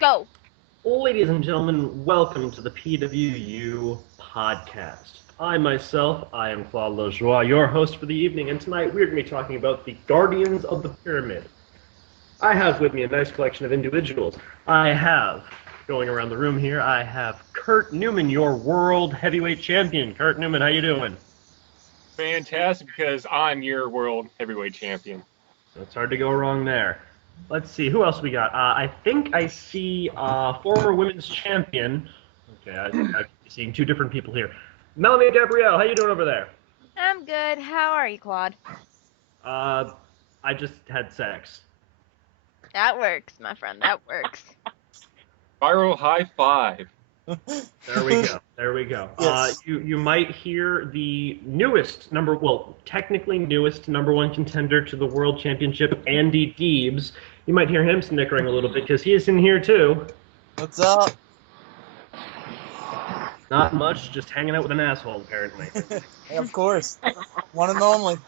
Go. Ladies and gentlemen, welcome to the PWU Podcast. I am Claude Lajoie, your host for the evening, and tonight we're going to be talking about the Guardians of the Pyramid. I have with me a nice collection of individuals. Going around the room here, I have Kurt Newman, your world heavyweight champion. Kurt Newman, how you doing? Fantastic, because I'm your world heavyweight champion. It's hard to go wrong there. Let's see, who else we got? I think I see former women's champion. Okay, I'm seeing two different people here. Melanie Gabrielle, how you doing over there? I'm good. How are you, Claude? I just had sex. That works, my friend. That works. Viral high five. There we go. Yes. You might hear the technically newest number one contender to the world championship, Andy Deebs. You might hear him snickering a little bit because he is in here too. What's up? Not much, just hanging out with an asshole apparently. Hey, of course. One and only.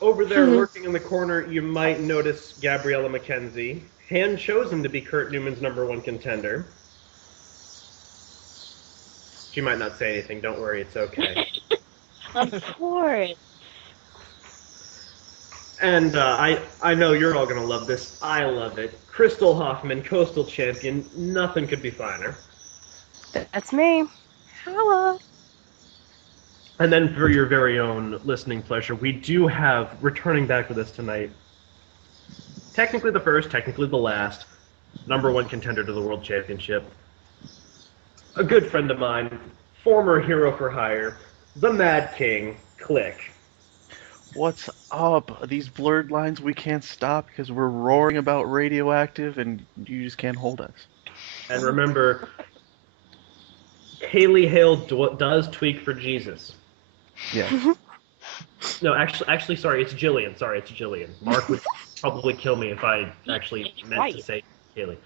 Over there, lurking in the corner, you might notice Gabriella McKenzie, hand chosen to be Kurt Newman's number one contender. She might not say anything. Don't worry, it's okay. Of course. And I know you're all gonna love this. I love it. Crystal Hoffman, Coastal Champion. Nothing could be finer. That's me. Hello. And then for your very own listening pleasure, we do have, returning back with us tonight, technically the first, technically the last, number one contender to the World Championship. A good friend of mine, former hero for hire, the Mad King, Click. What's up? These blurred lines we can't stop because we're roaring about radioactive and you just can't hold us. And remember, Haley Hale does tweak for Jesus. Yeah. No, actually, sorry, it's Jillian. Sorry, it's Jillian. Mark would probably kill me if I actually meant to say Haley.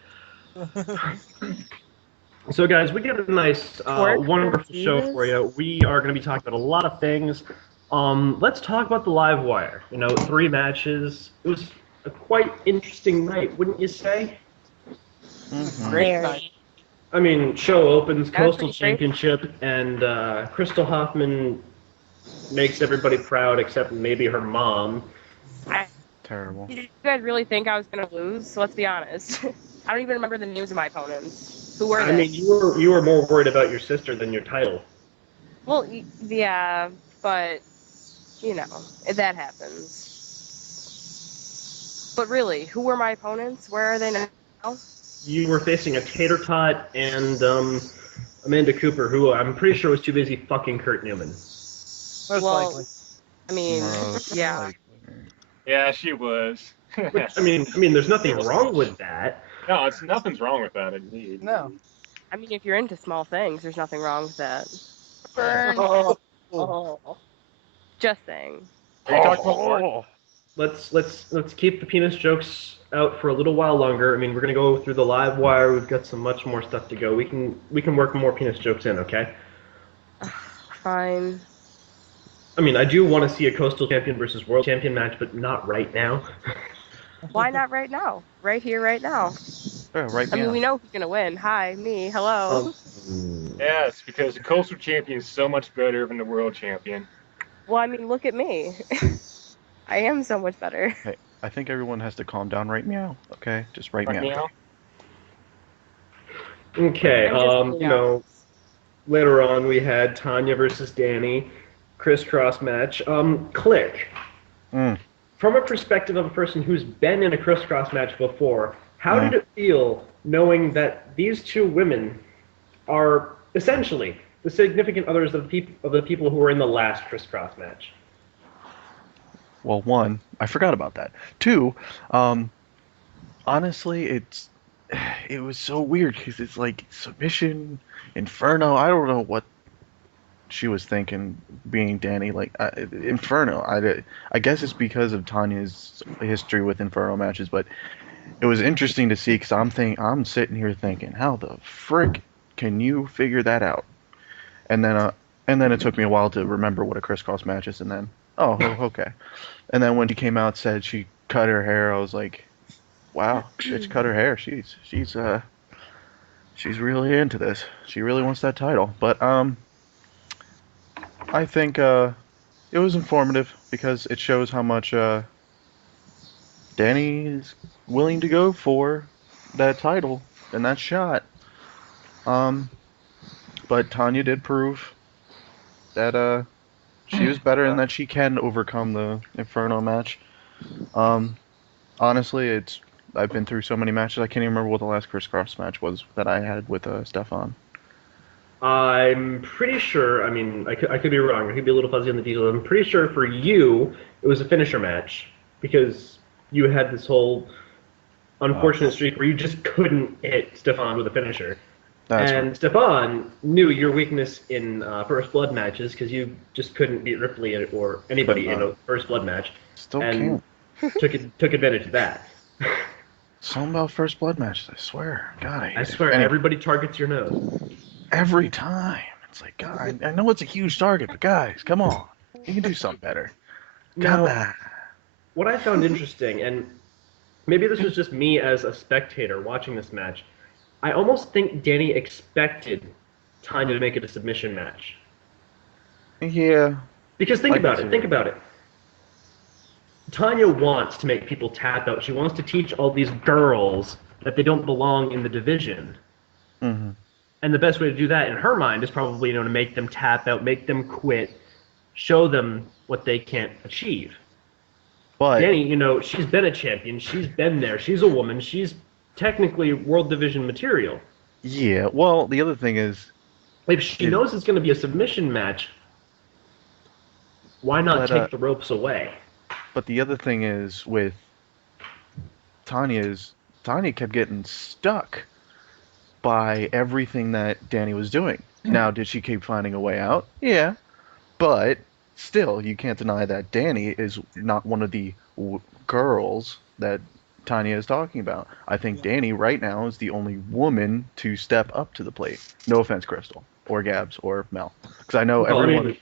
So, guys, we got a nice, wonderful show for you. We are going to be talking about a lot of things. Let's talk about the live wire. 3 matches. It was a quite interesting night, wouldn't you say? Mm-hmm. Great night. I mean, show opens, That was Coastal pretty great. Championship, and Crystal Hoffman makes everybody proud except maybe her mom. Terrible. Did you guys really think I was going to lose? So let's be honest. I don't even remember the names of my opponents. Who were they? I mean, you were more worried about your sister than your title. Well, yeah, but, that happens. But really, who were my opponents? Where are they now? You were facing a Tater Tot and Amanda Cooper, who I'm pretty sure was too busy fucking Kurt Newman. Most Well, likely. I mean, Most yeah. likely. Yeah, she was. Which, I mean, there's nothing wrong with that. No, nothing's wrong with that, indeed. No. I mean, if you're into small things, there's nothing wrong with that. Burn. Oh. Just saying. Are you talking about Mark? Let's keep the penis jokes out for a little while longer. I mean, we're gonna go through the live wire. We've got some much more stuff to go. We can work more penis jokes in, okay? Fine. I mean, I do want to see a Coastal Champion versus World Champion match, but not right now. Why not right now? Right here, right now. Yeah, right I mean, now. we know who's going to win. Hi, me. Hello. Yes, because the Coastal Champion is so much better than the World Champion. Well, I mean, look at me. I am so much better. Hey, I think everyone has to calm down right meow. Okay, just right Right meow. now? Okay, I'm just, later on we had Tanya versus Danny, crisscross match. Click. Mm. From a perspective of a person who's been in a crisscross match before, how did it feel knowing that these two women are essentially the significant others of the people who were in the last crisscross match? Well, 1, I forgot about that. 2, honestly, it was so weird because it's like submission, Inferno. I don't know what she was thinking being Danny. Like Inferno. I guess it's because of Tanya's history with Inferno matches, but it was interesting to see because I'm sitting here thinking, how the frick can you figure that out? And then it took me a while to remember what a crisscross match is, and then okay. And then when she came out said she cut her hair, I was like, wow, bitch cut her hair. She's She's really into this. She really wants that title. But I think it was informative because it shows how much Danny is willing to go for that title and that shot. But Tanya did prove that she was better and that she can overcome the Inferno match. Honestly, I've been through so many matches I can't even remember what the last crisscross match was that I had with Stefan. I'm pretty sure, I mean, I could be wrong, I could be a little fuzzy on the details. I'm pretty sure for you, it was a finisher match, because you had this whole unfortunate streak where you just couldn't hit Stefan with a finisher. That's And right. Stefan knew your weakness in First Blood matches, because you just couldn't beat Ripley or anybody in a First Blood match, Still and can't. took advantage of that. Something about First Blood matches, I swear. God, I hate I it. swear, Anyway, everybody targets your nose. every time. It's like, God, I know it's a huge target, but guys, come on. You can do something better. Come Now, on. what I found interesting, and maybe this was just me as a spectator watching this match, I almost think Danny expected Tanya to make it a submission match. Yeah. Because think I about can it, see think that. about it. Tanya wants to make people tap out. She wants to teach all these girls that they don't belong in the division. Hmm. And the best way to do that in her mind is probably, to make them tap out, make them quit, show them what they can't achieve. But Danny, she's been a champion. She's been there. She's a woman. She's technically world division material. yeah, well, the other thing is, If she Dude. knows it's going to be a submission match, why not But, take the ropes away? but the other thing is with Tanya kept getting stuck by everything that Danny was doing. Now, did she keep finding a way out? Yeah, but still, you can't deny that Danny is not one of the girls that Tanya is talking about. I think Danny right now is the only woman to step up to the plate. No offense, Crystal, or Gabs, or Mel, because I know Well, I everyone. mean,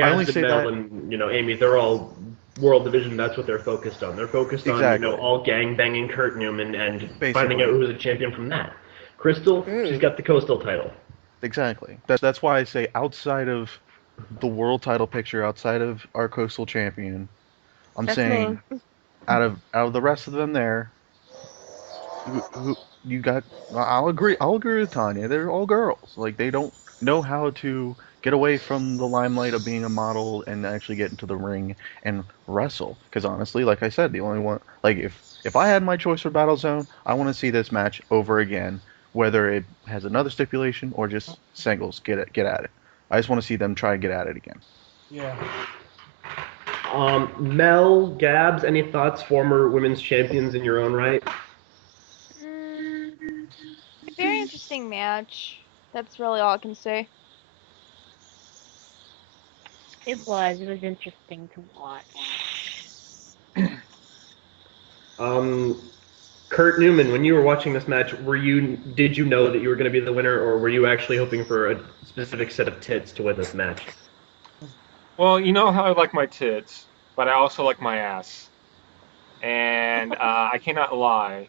I only Gabs say and Mel that- and Amy, they're all world division. That's what they're focused on. They're focused on Exactly. all gang banging Kurt Newman and Basically. finding out who's the champion from that. Crystal, she's got the coastal title. Exactly. That's why I say outside of the world title picture, outside of our coastal champion, I'm That's saying out of the rest of them there, who you got? I'll agree with Tanya. They're all girls. Like they don't know how to get away from the limelight of being a model and actually get into the ring and wrestle. Because honestly, like I said, the only one like if I had my choice for Battle Zone, I want to see this match over again. Whether it has another stipulation or just singles, get at it. I just want to see them try and get at it again. Yeah. Mel, Gabs, any thoughts? Former women's champions in your own right. Very interesting match. That's really all I can say. It was interesting to watch. Kurt Newman, when you were watching this match, did you know that you were going to be the winner, or were you actually hoping for a specific set of tits to win this match? Well, you know how I like my tits, but I also like my ass. And I cannot lie.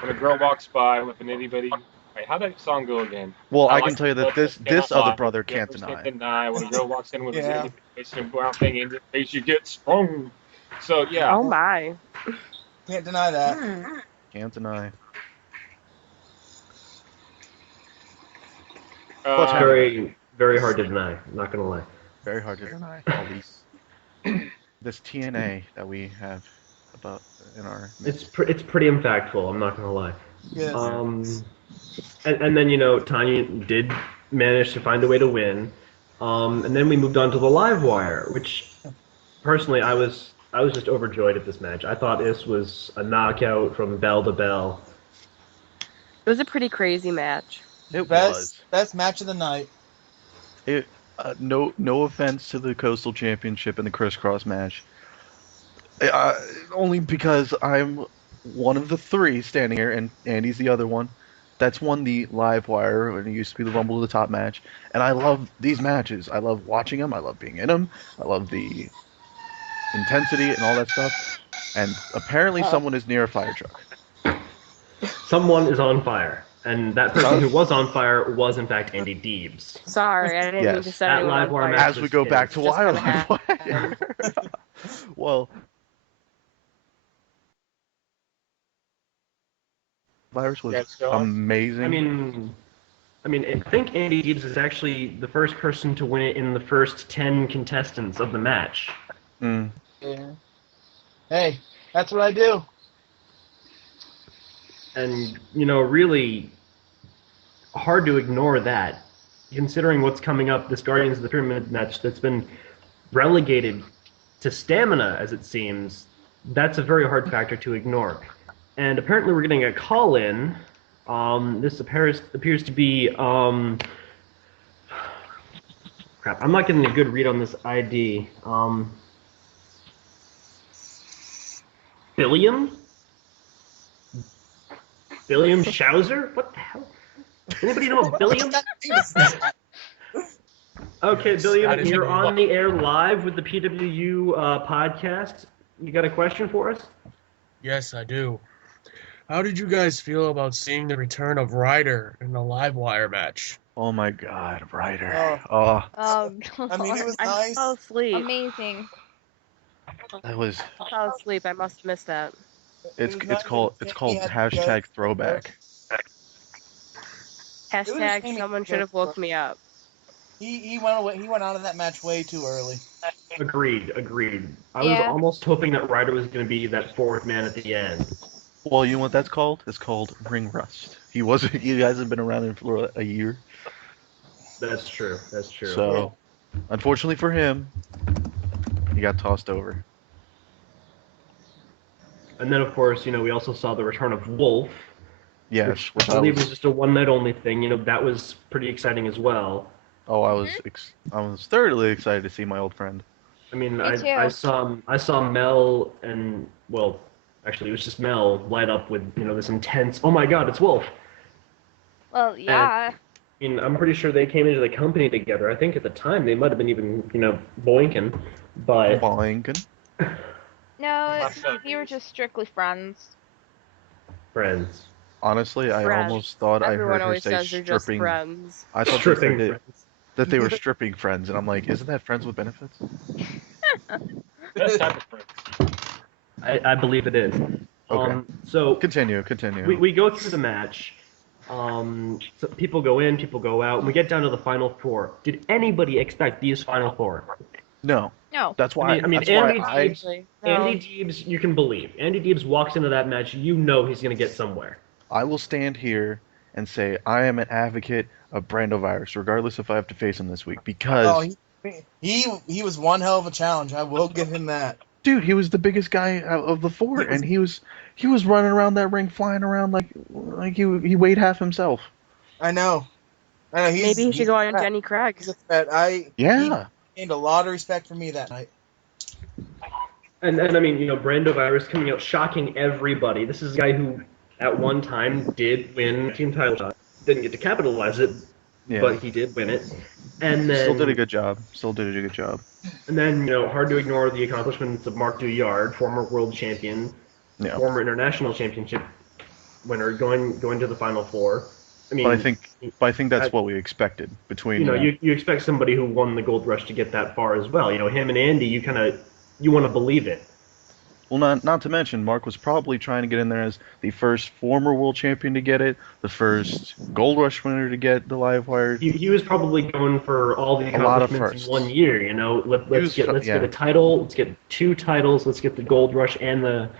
When a girl walks by with an itty bitty, wait, how'd that song go again? Well, I like can tell you that girls this cannot other lie. brother Yeah, can't girls deny. Can't deny when a girl walks in with Yeah. an itty bitty brown thing in your face, you get sprung. So yeah. Oh my. Can't deny that. Can't deny. It's very, very hard to deny. I'm not going to lie. Very hard to deny all these this TNA that we have about in our. It's pretty impactful. I'm not going to lie. Yes. And then Tanya did manage to find a way to win. And then we moved on to the live wire, which personally I was just overjoyed at this match. I thought this was a knockout from bell to bell. It was a pretty crazy match. It was. Best match of the night. No offense to the Coastal Championship and the crisscross match. Only because I'm one of the three standing here, and Andy's the other one. That's won the live wire, and it used to be the Rumble to the Top match. And I love these matches. I love watching them. I love being in them. I love the intensity and all that stuff. And apparently someone is near a fire truck. Someone is on fire. And that person who was on fire was, in fact, Andy Deebs. Sorry, I didn't mean to Yes. set That anyone live on wire fire. match As we go back to Just kinda Wildlife Wire. happened. Well, virus was Yes, go on. amazing. I mean, I think Andy Deebs is actually the first person to win it in the first 10 contestants of the match. Mm. Yeah. Hey, that's what I do. And, really hard to ignore that, considering what's coming up, this Guardians of the Pyramid match that's been relegated to stamina, as it seems. That's a very hard factor to ignore. And apparently we're getting a call-in. This appears to be... crap, I'm not getting a good read on this ID. Billiam? Billiam Schauser? What the hell? Anybody know a Billiam? Okay, Billiam, That is you're a on lot. the air live with the PWU podcast. You got a question for us? Yes, I do. How did you guys feel about seeing the return of Ryder in the live wire match? Oh my God, Ryder. Oh, Oh, I mean, it was I nice. fell asleep. amazing. that was. I fell asleep. I must have missed that. It's was nice called that it's called he had hashtag to go throwback. Hashtag shame he someone didn't should have go woke for- me up. He went away. He went out of that match way too early. Agreed. I was Yeah. almost hoping that Ryder was going to be that fourth man at the end. Well, you know what that's called? It's called ring rust. He wasn't. He hasn't been around for a year. That's true. So, unfortunately for him, he got tossed over. And then, of course, we also saw the return of Wolf, Yes, which which I believe was just a one-night only thing. That was pretty exciting as well. oh, I was thoroughly excited to see my old friend. I mean, Me I too. saw Mel and, well, actually it was just Mel light up with this intense. Oh my God, it's Wolf. Well, yeah. I mean, I'm pretty sure they came into the company together. I think at the time they might have been even boinking, but Boinkin. No, Must have you were just strictly friends. friends. Honestly, I Friends. almost thought I Everyone heard her always say says they're just stripping. friends. I thought Stripping they said friends. that they were stripping friends, and I'm like, isn't that friends with benefits? That type of friend. I believe it is. Okay. So Continue. we go through the match. So people go in, people go out, and we get down to the final four. Did anybody expect these final four? No, No. that's why. I mean, that's why Andy I. Actually, no. Andy Deebs, you can believe. Andy Deebs walks into that match, he's going to get somewhere. I will stand here and say I am an advocate of Brando Virus, regardless if I have to face him this week. Because, Oh, he was one hell of a challenge. I will give him that. dude, he was the biggest guy of the four, and he was running around that ring, flying around like he weighed half himself. I know. Maybe he should go on Jenny Craig. Yeah. He gained a lot of respect for me that night. And I mean, Brando Virus coming out, shocking everybody. This is a guy who, at one time, did win team title shot. Didn't get to capitalize it, Yeah. but he did win it. And then Still did a good job. And then, hard to ignore the accomplishments of Mark Duyard, former world champion, Yeah. former international championship winner, going to the final four. I mean, But I think that's what we expected between. you expect somebody who won the Gold Rush to get that far as well. Him and Andy, you want to believe it. Well, not to mention, Mark was probably trying to get in there as the first former world champion to get it, the first Gold Rush winner to get the live wire. He was probably going for all the A lot of accomplishments firsts. in 1 year. Let's get a title. Let's get 2 titles. Let's get the Gold Rush and the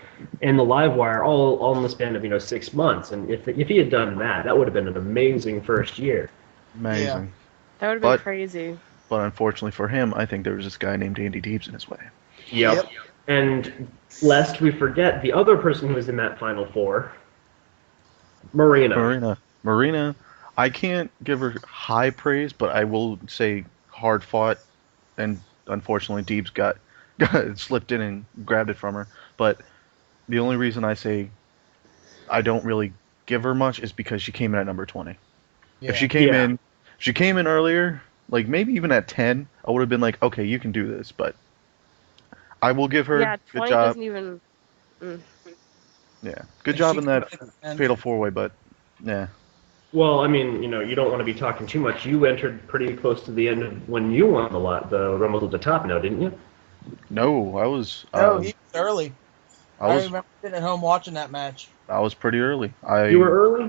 live wire all in the span of 6 months. And if he had done that, that would have been an amazing first year. Amazing. Yeah. That would have been But- crazy. But unfortunately for him, I think there was this guy named Andy Deebs in his way. Yep. And lest we forget the other person who was in that final four, Marina. Marina, I can't give her high praise, but I will say hard fought, and unfortunately Deebs got slipped in and grabbed it from her. But the only reason I say I don't really give her much is because she came in at number 20. If she came in earlier, like maybe even at 10, I would have been like, okay, you can do this. But I will give her Yeah, good 20 job. doesn't even. Yeah, good job in that fatal 4-way, but yeah. Well, I mean, you don't want to be talking too much. You entered pretty close to the end of when you won the Rumble at the Top now, didn't you? No, I was. No, he was early. I I was. remember sitting at home watching that match. I was pretty early. You were early?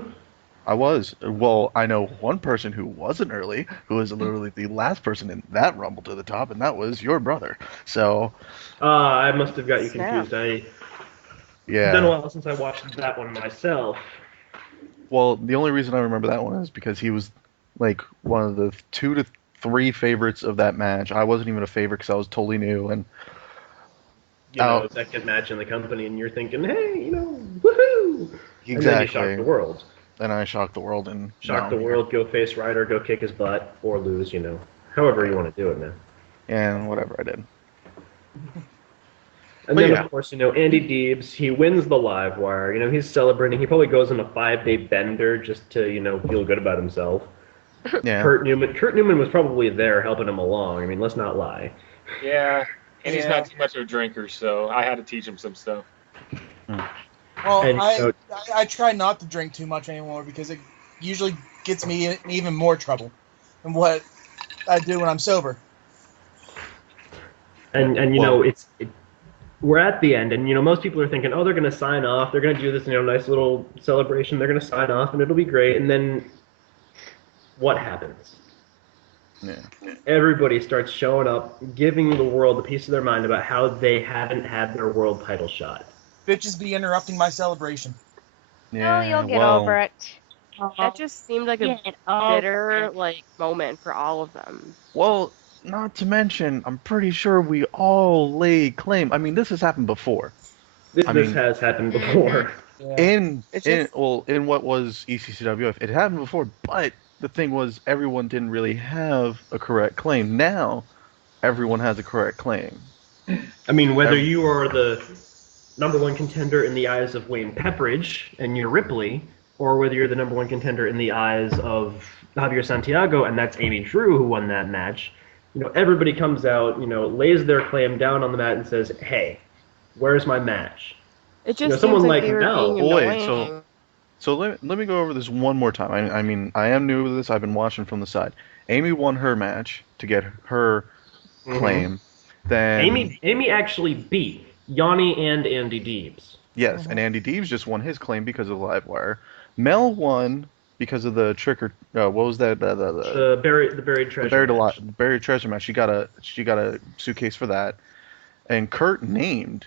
I was. Well, I know one person who wasn't early, who was literally the last person in that Rumble to the Top, and that was your brother. So. I must have got you Snap. confused. Yeah. It's been a while since I watched that one myself. Well, the only reason I remember that one is because he was like one of the 2 to 3 favorites of that match. I wasn't even a favorite because I was totally new, and Second match in the company, and you're thinking, hey, woohoo! exactly. And then you shock the world. Then I shocked the world and Shock the world, go face Ryder, go kick his butt, or lose, however you want to do it, man. And whatever I did. And But then, yeah. of course, Andy Deebs, he wins the live wire. He's celebrating. He probably goes on a 5-day bender just to, feel good about himself. Yeah. Kurt Newman was probably there helping him along. I mean, let's not lie. Yeah, and he's Yeah. not too much of a drinker, so I had to teach him some stuff. Well, And, I try not to drink too much anymore because it usually gets me in even more trouble than what I do when I'm sober. And we're at the end, and most people are thinking, oh, they're going to sign off. They're going to do this, nice little celebration. They're going to sign off, and it'll be great. And then what happens? Yeah. Everybody starts showing up, giving the world a piece of their mind about how they haven't had their world title shot. Bitches be interrupting my celebration. Yeah. Oh, you'll get well, over it. That just seemed like a Get over bitter it. moment for all of them. Well, not to mention, I'm pretty sure we all lay claim. I mean, this has happened before. This I mean- has happened before. Yeah. In It's in what was ECCWF, it happened before, but the thing was everyone didn't really have a correct claim. Now, everyone has a correct claim. I mean, whether you are the number one contender in the eyes of Wayne Pepperidge and you're Ripley, or whether you're the number one contender in the eyes of Javier Santiago, and that's Amy Drew who won that match, everybody comes out, lays their claim down on the mat and says, hey, where's my match? It just someone seems like they were Mel- being Wait, annoying. So let me go over this one more time. I mean, I am new to this. I've been watching from the side. Amy won her match to get her claim. Then Amy actually beat Yanni and Andy Deebs. yes, and Andy Deebs just won his claim because of Livewire. Mel won because of the trick or what was that? The buried treasure. Buried treasure match. She got a suitcase for that, and Kurt named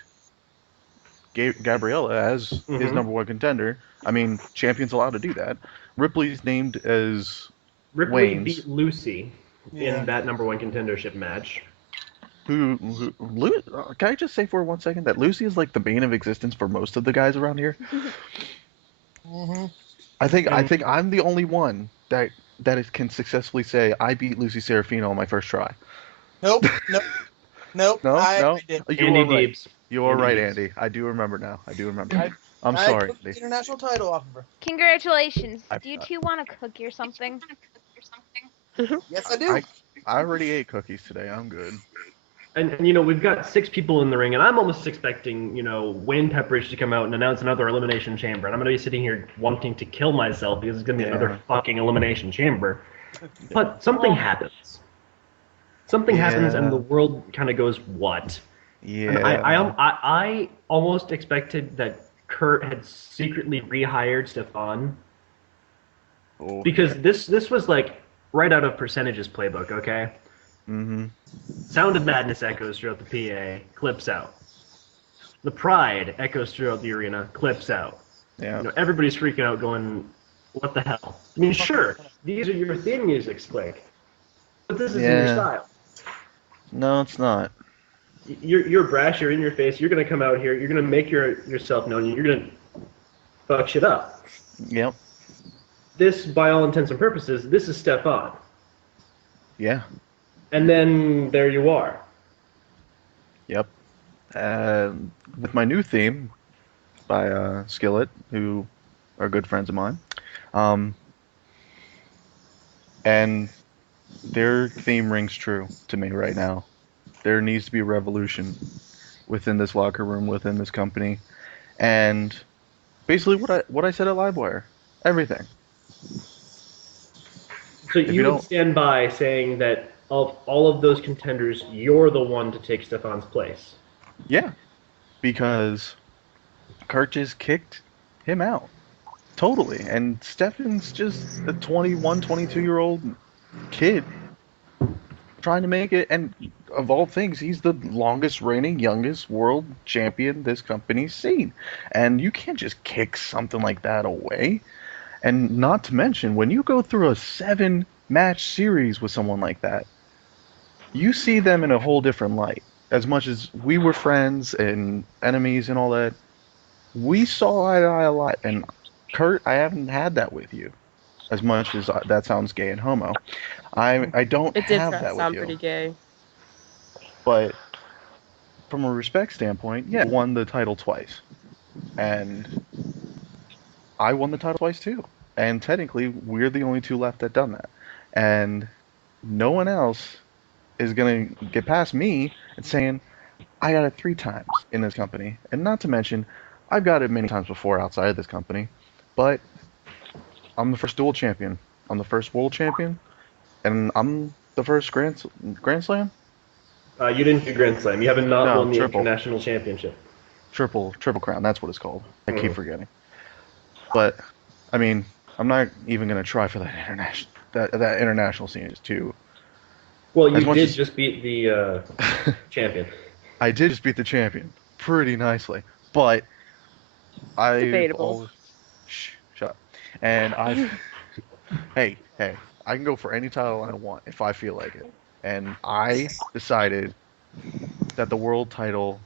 Gabriella as his Mhm. number one contender. I mean, champion's allowed to do that. Ripley's named as Ripley Wayne's. beat Lucy Yeah. in that number one contendership match. Can I just say for 1 second that Lucy is like the bane of existence for most of the guys around here? Mm-hmm. I think I'm the only one that can successfully say I beat Lucy Serafino on my first try. Nope. Nope. No, I no. did. You Andy are right. Deebs. You are Andy right, Deebs. Andy. I do remember now. I do remember. I- I'm I sorry, took the Andy. international title off of her. Congratulations. I- Do you two want a cookie or something? Yes, I do. I already ate cookies today. I'm good. And we've got 6 people in the ring, and I'm almost expecting, Wayne Pepperidge to come out and announce another Elimination Chamber. And I'm going to be sitting here wanting to kill myself because it's going to be another fucking Elimination Chamber. But something happens. Something happens, and Yeah. the world kind of goes, what? Yeah. And I almost expected that Kurt had secretly rehired Stefan, Oh, because this was like right out of Percentage's playbook, okay? Mm-hmm. Sound of Madness echoes throughout the PA, clips out. The Pride echoes throughout the arena, clips out. Yeah. Everybody's freaking out going, what the hell? I mean, sure, these are your theme musics, Click, but this isn't your Yeah. style. No, it's not. You're brash, you're in your face, you're going to come out here, you're going to make yourself known, you're going to fuck shit up. Yep. This, by all intents and purposes, this is Stefan. Yeah. And then there you are. Yep. With my new theme by Skillet, who are good friends of mine. And their theme rings true to me right now. There needs to be a revolution within this locker room, within this company. And basically what I said at Livewire. Everything. So If you you would don't, stand by saying that of all of those contenders, you're the one to take Stefan's place. yeah, because Kurt just kicked him out totally, and Stefan's just a 21, 22-year-old kid trying to make it, and of all things, he's the longest reigning, youngest world champion this company's seen. And you can't just kick something like that away. And not to mention, when you go through a 7-match series with someone like that, you see them in a whole different light. As much as we were friends and enemies and all that, we saw eye to eye a lot. And Kurt, I haven't had that with you. As much as that sounds gay and homo, I don't It did have that with sound you. pretty gay. But from a respect standpoint, yeah, I won the title twice. And I won the title twice too. And technically, we're the only two left that done that. And no one else is going to get past me and saying, I got it 3 times in this company. And not to mention, I've got it many times before outside of this company. But I'm the first dual champion. I'm the first world champion. And I'm the first Grand Slam? You didn't do Grand Slam. You haven't not No, won the triple. international championship. Triple Crown, that's what it's called. I keep forgetting. But, I mean, I'm not even going to try for that international scene too. Well, As you much did as- just beat the champion. I did just beat the champion pretty nicely, but I Debatable. shut up. And hey, I can go for any title I want if I feel like it. And I decided that the world title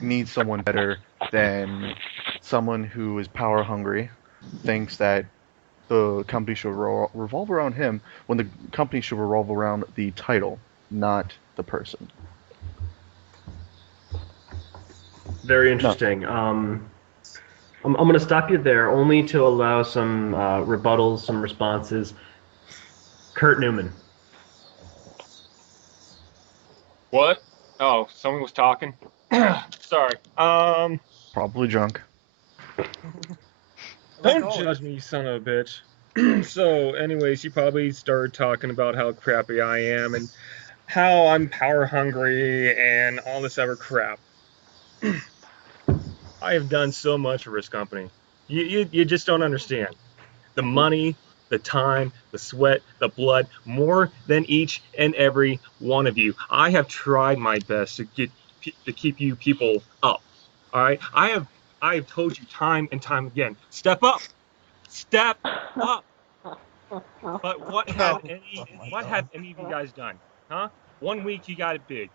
needs someone better than someone who is power hungry, thinks that the company should revolve around him when the company should revolve around the title, not the person. Very interesting. I'm going to stop you there only to allow some rebuttals, some responses. Kurt Newman. What? Oh, someone was talking. Sorry. Probably drunk. Don't judge me, you son of a bitch. So, anyways, you probably started talking about how crappy I am and how I'm power hungry and all this other crap. I have done so much for this company. You just don't understand. The money, the time, the sweat, the blood, more than each and every one of you. I have tried my best to keep you people up. All right? I have told you time and time again, step up. Step up. But what have any of you guys done? Huh? 1 week you got it big.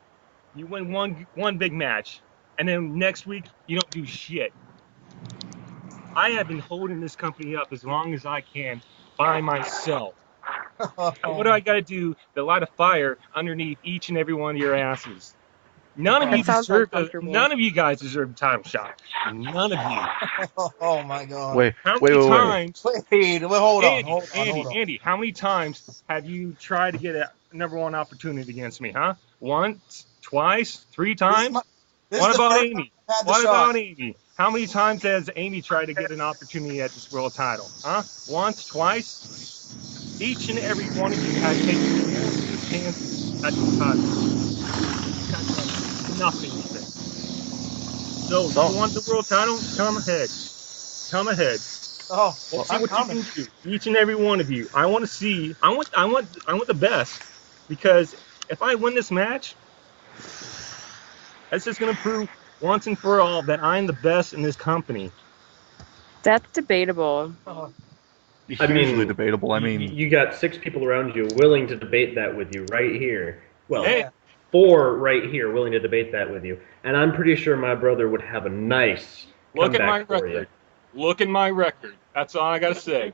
You win one big match, and then next week you don't do shit. I have been holding this company up as long as I can by myself. What do I got to do to light a fire underneath each and every one of your asses? None of That you sounds deserve. uncomfortable. None of you guys deserve a title shot. None of you. Oh my god. Wait, How wait, many wait, wait. times? Wait, hold on. Andy, how many times have you tried to get a number 1 opportunity against me, huh? Once, twice, 3 times? What about Amy? What about Amy? How many times has Amy tried to get an opportunity at this world title? Huh? Once, twice? Each and every one of you has taken a chance at the title. Nothing with it. So, you want the world title? Come ahead. Come ahead. Oh, Let's see I'm what coming. you can do. Each and every one of you. I want to see. I want the best, because if I win this match, that's just gonna prove once and for all that I'm the best in this company. That's debatable. I mean, Hugely debatable. I mean, you got 6 people around you willing to debate that with you right here. Well, Hey. 4 right here willing to debate that with you. And I'm pretty sure my brother would have a nice Look at my comeback for you. record. Look at my record. That's all I gotta say.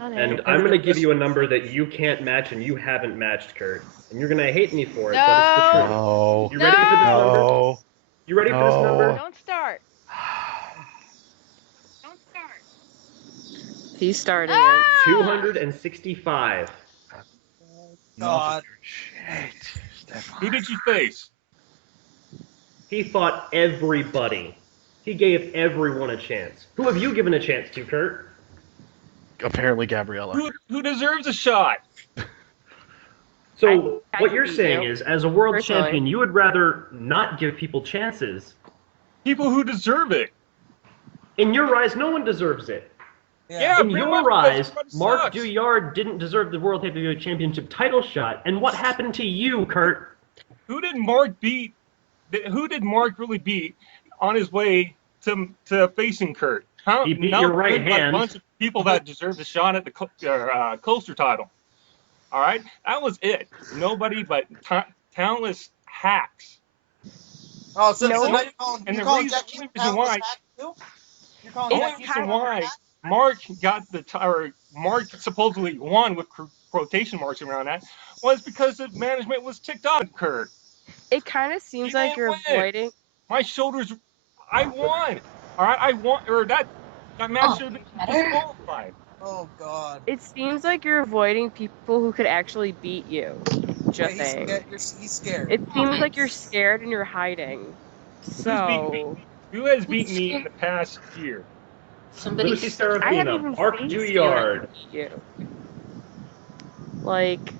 And I'm going to give you a number that you can't match and you haven't matched, Kurt. And you're going to hate me for it, but it's the truth. no, You ready for this number? no. You ready for this No. number? Don't start. Don't start. He's starting Ah! it. 265. God. Shit, Stefan. Who did you face? He fought everybody. He gave everyone a chance. Who have you given a chance to, Kurt? apparently Gabriella. Who deserves a shot? So I what you're beat saying you. is, as a world Personally. champion, you would rather not give people chances. People who deserve it. In your eyes, no one deserves it. Yeah, In pretty your much, eyes, everybody Mark sucks. Duyard didn't deserve the World Heavyweight Championship title shot. And what happened to you, Kurt? Who did Mark beat? Who did Mark really beat on his way to facing Kurt? How, He beat not your right good, but hand. A bunch of people that deserve the shot at the Coaster title. All right, that was it. Nobody but talentless hacks. Oh, so No, now you're calling, and you're the calling reason- Jackie only a reason why- talentless hack too? You're calling The It's only Jackie reason kind of why hack? Mark got Mark supposedly won with quotation marks around that was because the management was ticked off at Kurt. It kind of seems You like didn't you're win. avoiding. My shoulders, I won. All right, I won, or that match should have been disqualified. Oh God. It seems like you're avoiding people who could actually beat you. Just Yeah, saying. he's scared. It seems like you're scared and you're hiding. So Who has beaten me in the past year? Somebody. Lucy I haven't Serafina, even Mark faced you Duyard. and beat you. Like,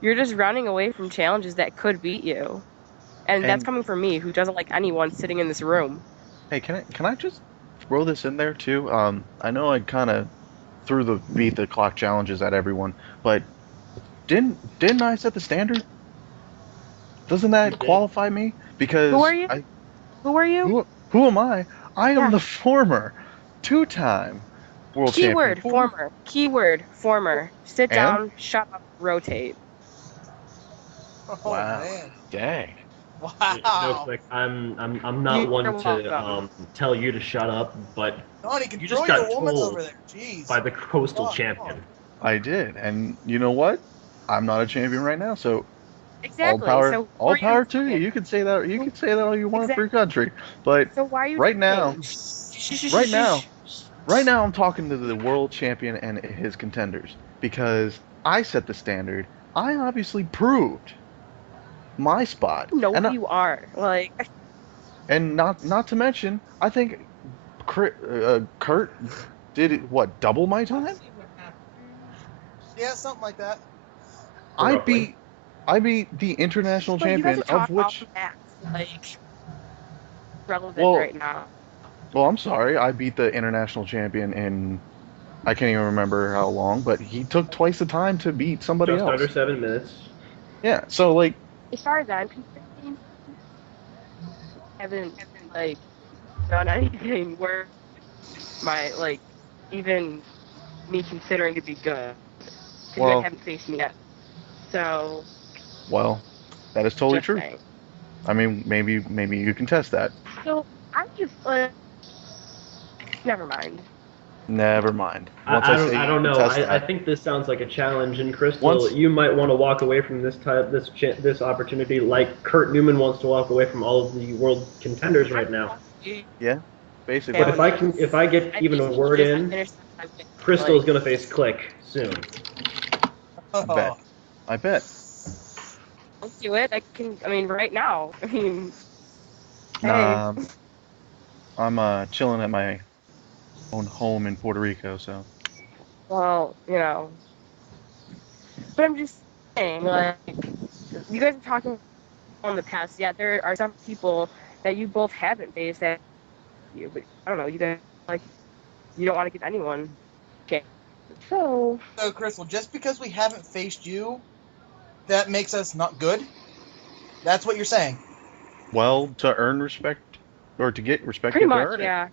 you're just running away from challenges that could beat you, and that's And- coming from me, who doesn't like anyone sitting in this room. Hey, can I just throw this in there too? I know I kind of threw the beat the clock challenges at everyone, but didn't I set the standard? Doesn't You that did. qualify me? Because Who are you? Who are you? who am I? I am Yeah. the former two-time world Keyword champion. former. Keyword former. Sit And? down. Shut up. Rotate. Oh Wow. man. Dang. Wow. Like I'm not You're one to welcome. tell you to shut up, but Donnie, You control just got your woman told over there. Jeez. by the coastal God, champion. I did, and you know what? I'm not a champion right now, so Exactly. all So power to you. You can say that. You can say that all you want for your country, but So why are you right now, saying- right now, I'm talking to the world champion and his contenders because I set the standard. I obviously proved my spot. No, and you are. Like, and not to mention, I think Kurt did it, what, double my time? Yeah, something like that. Roughly. I beat the international but you guys champion, are talking of off which, the bat, like, relevant Well, right now. well, I'm sorry, I beat the international champion in, I can't even remember how long, but he took twice the time to beat somebody Just else. under 7 minutes. Yeah, so like, As far as I'm concerned, I haven't like done anything where my like even me considering to be good. Because you Well- guys haven't faced me yet. So well, that is totally just true. saying. I mean, maybe you can test that. So I'm just never mind. Never mind. Once I say don't you can know. test I that- think this sounds like a challenge, and Crystal, Once- you might want to walk away from this opportunity like Kurt Newman wants to walk away from all of the world contenders right now. basically. But if I get even a word in, Crystal's gonna face Click soon. Oh. bet. I bet. Let's do it. I mean, right now. I mean, Nah, I'm chilling at my own home in Puerto Rico, so. well, you know. But I'm just saying, like, you guys are talking on the past. Yeah, there are some people that you both haven't faced that you, but I don't know. You guys like, you don't want to give anyone. Okay. So So, Crystal, just because we haven't faced you, that makes us not good? That's what you're saying? Well, to earn respect, or to get respect, pretty you have to much, earn it. yeah.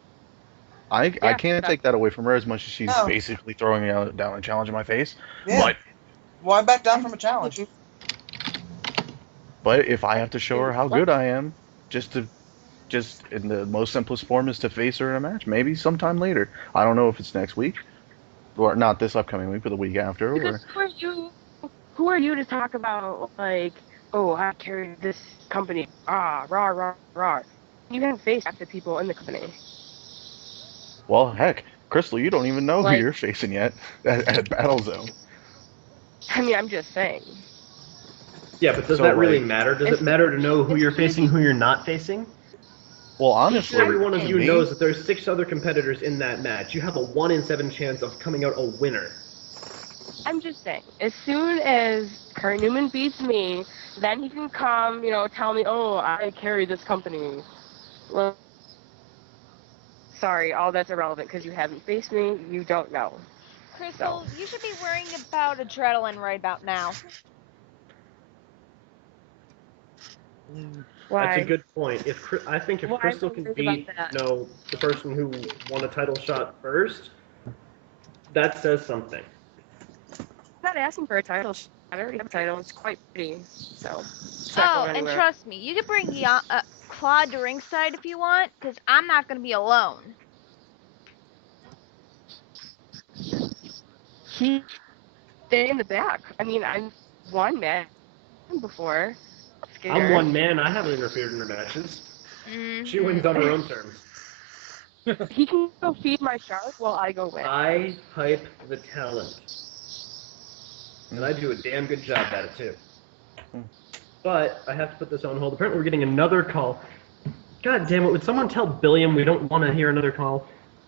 I Yeah. can't take that away from her as much as she's No. basically throwing down a challenge in my face. Yeah. Why back down from a challenge? But if I have to show her how good I am, just in the most simplest form is to face her in a match. Maybe sometime later. I don't know if it's next week, or not this upcoming week, but the week after. Or Because who are you to talk about, like, oh, I carried this company, rah, rah, rah. You haven't faced half the people in the company. well, heck, Crystal, you don't even know Like- who you're facing yet at Battle Zone. I mean, I'm just saying. Yeah, but does So, that really like- matter? Does it matter to know who you're facing, who you're not facing? Well, honestly, Every one of you me- knows that there's 6 other competitors in that match. You have a 1 in 7 chance of coming out a winner. I'm just saying, as soon as Kurt Newman beats me, then he can come, tell me, oh, I carry this company. Well, sorry, all that's irrelevant because you haven't faced me. You don't know. Crystal, you should be worrying about adrenaline right about now. Why? That's a good point. I think if Why Crystal would can you worry beat, about that? the person who won a title shot first, that says something. I'm not asking for a title. I already have a title. It's quite pretty. So. it's not Oh, going and anywhere. trust me, you can bring Claude to ringside if you want, because I'm not going to be alone. He stay in the back. I mean, I'm one man before. I'm Scared. one man. I haven't interfered in her matches. She wins on her own terms. He can go feed my shark while I go win. I hype the talent. And I do a damn good job at it, too. But I have to put this on hold. Apparently we're getting another call. God damn it, would someone tell Billiam we don't want to hear another call?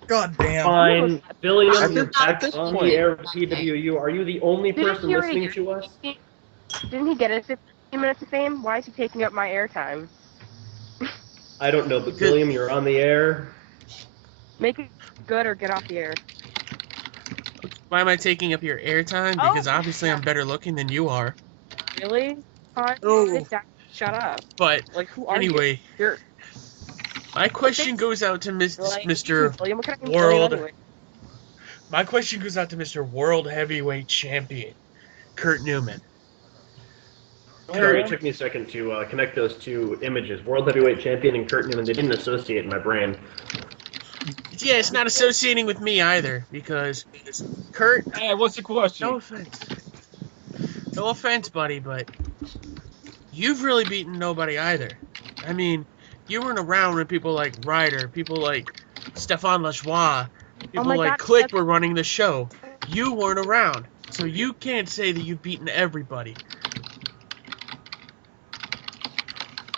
God damn. Fine. Billiam, At you're this- back at this on point- the air of PWU. Are you the only Didn't person he already listening get- to us? Didn't he get his 15 minutes of fame? Why is he taking up my airtime? I don't know, but Billiam, you're on the air. Make it good or get off the air. Why am I taking up your airtime? Oh. Because obviously I'm better looking than you are. Really? Oh. Shut up. But Like, who are you? anyway, You're my question goes out to like, Mr. William, what kind of World. anyway? My question goes out to Mr. World Heavyweight Champion, Kurt Newman. Sorry, it took me a second to connect those two images. World Heavyweight Champion and Kurt Newman, they didn't associate in my brain. Yeah, it's not associating with me either, because Kurt, Hey, what's the question? no offense. No offense, buddy, but you've really beaten nobody either. I mean, you weren't around when people like Ryder, people like Stefan Lajoie, people my like God, Click Stefan- were running the show. You weren't around, so you can't say that you've beaten everybody.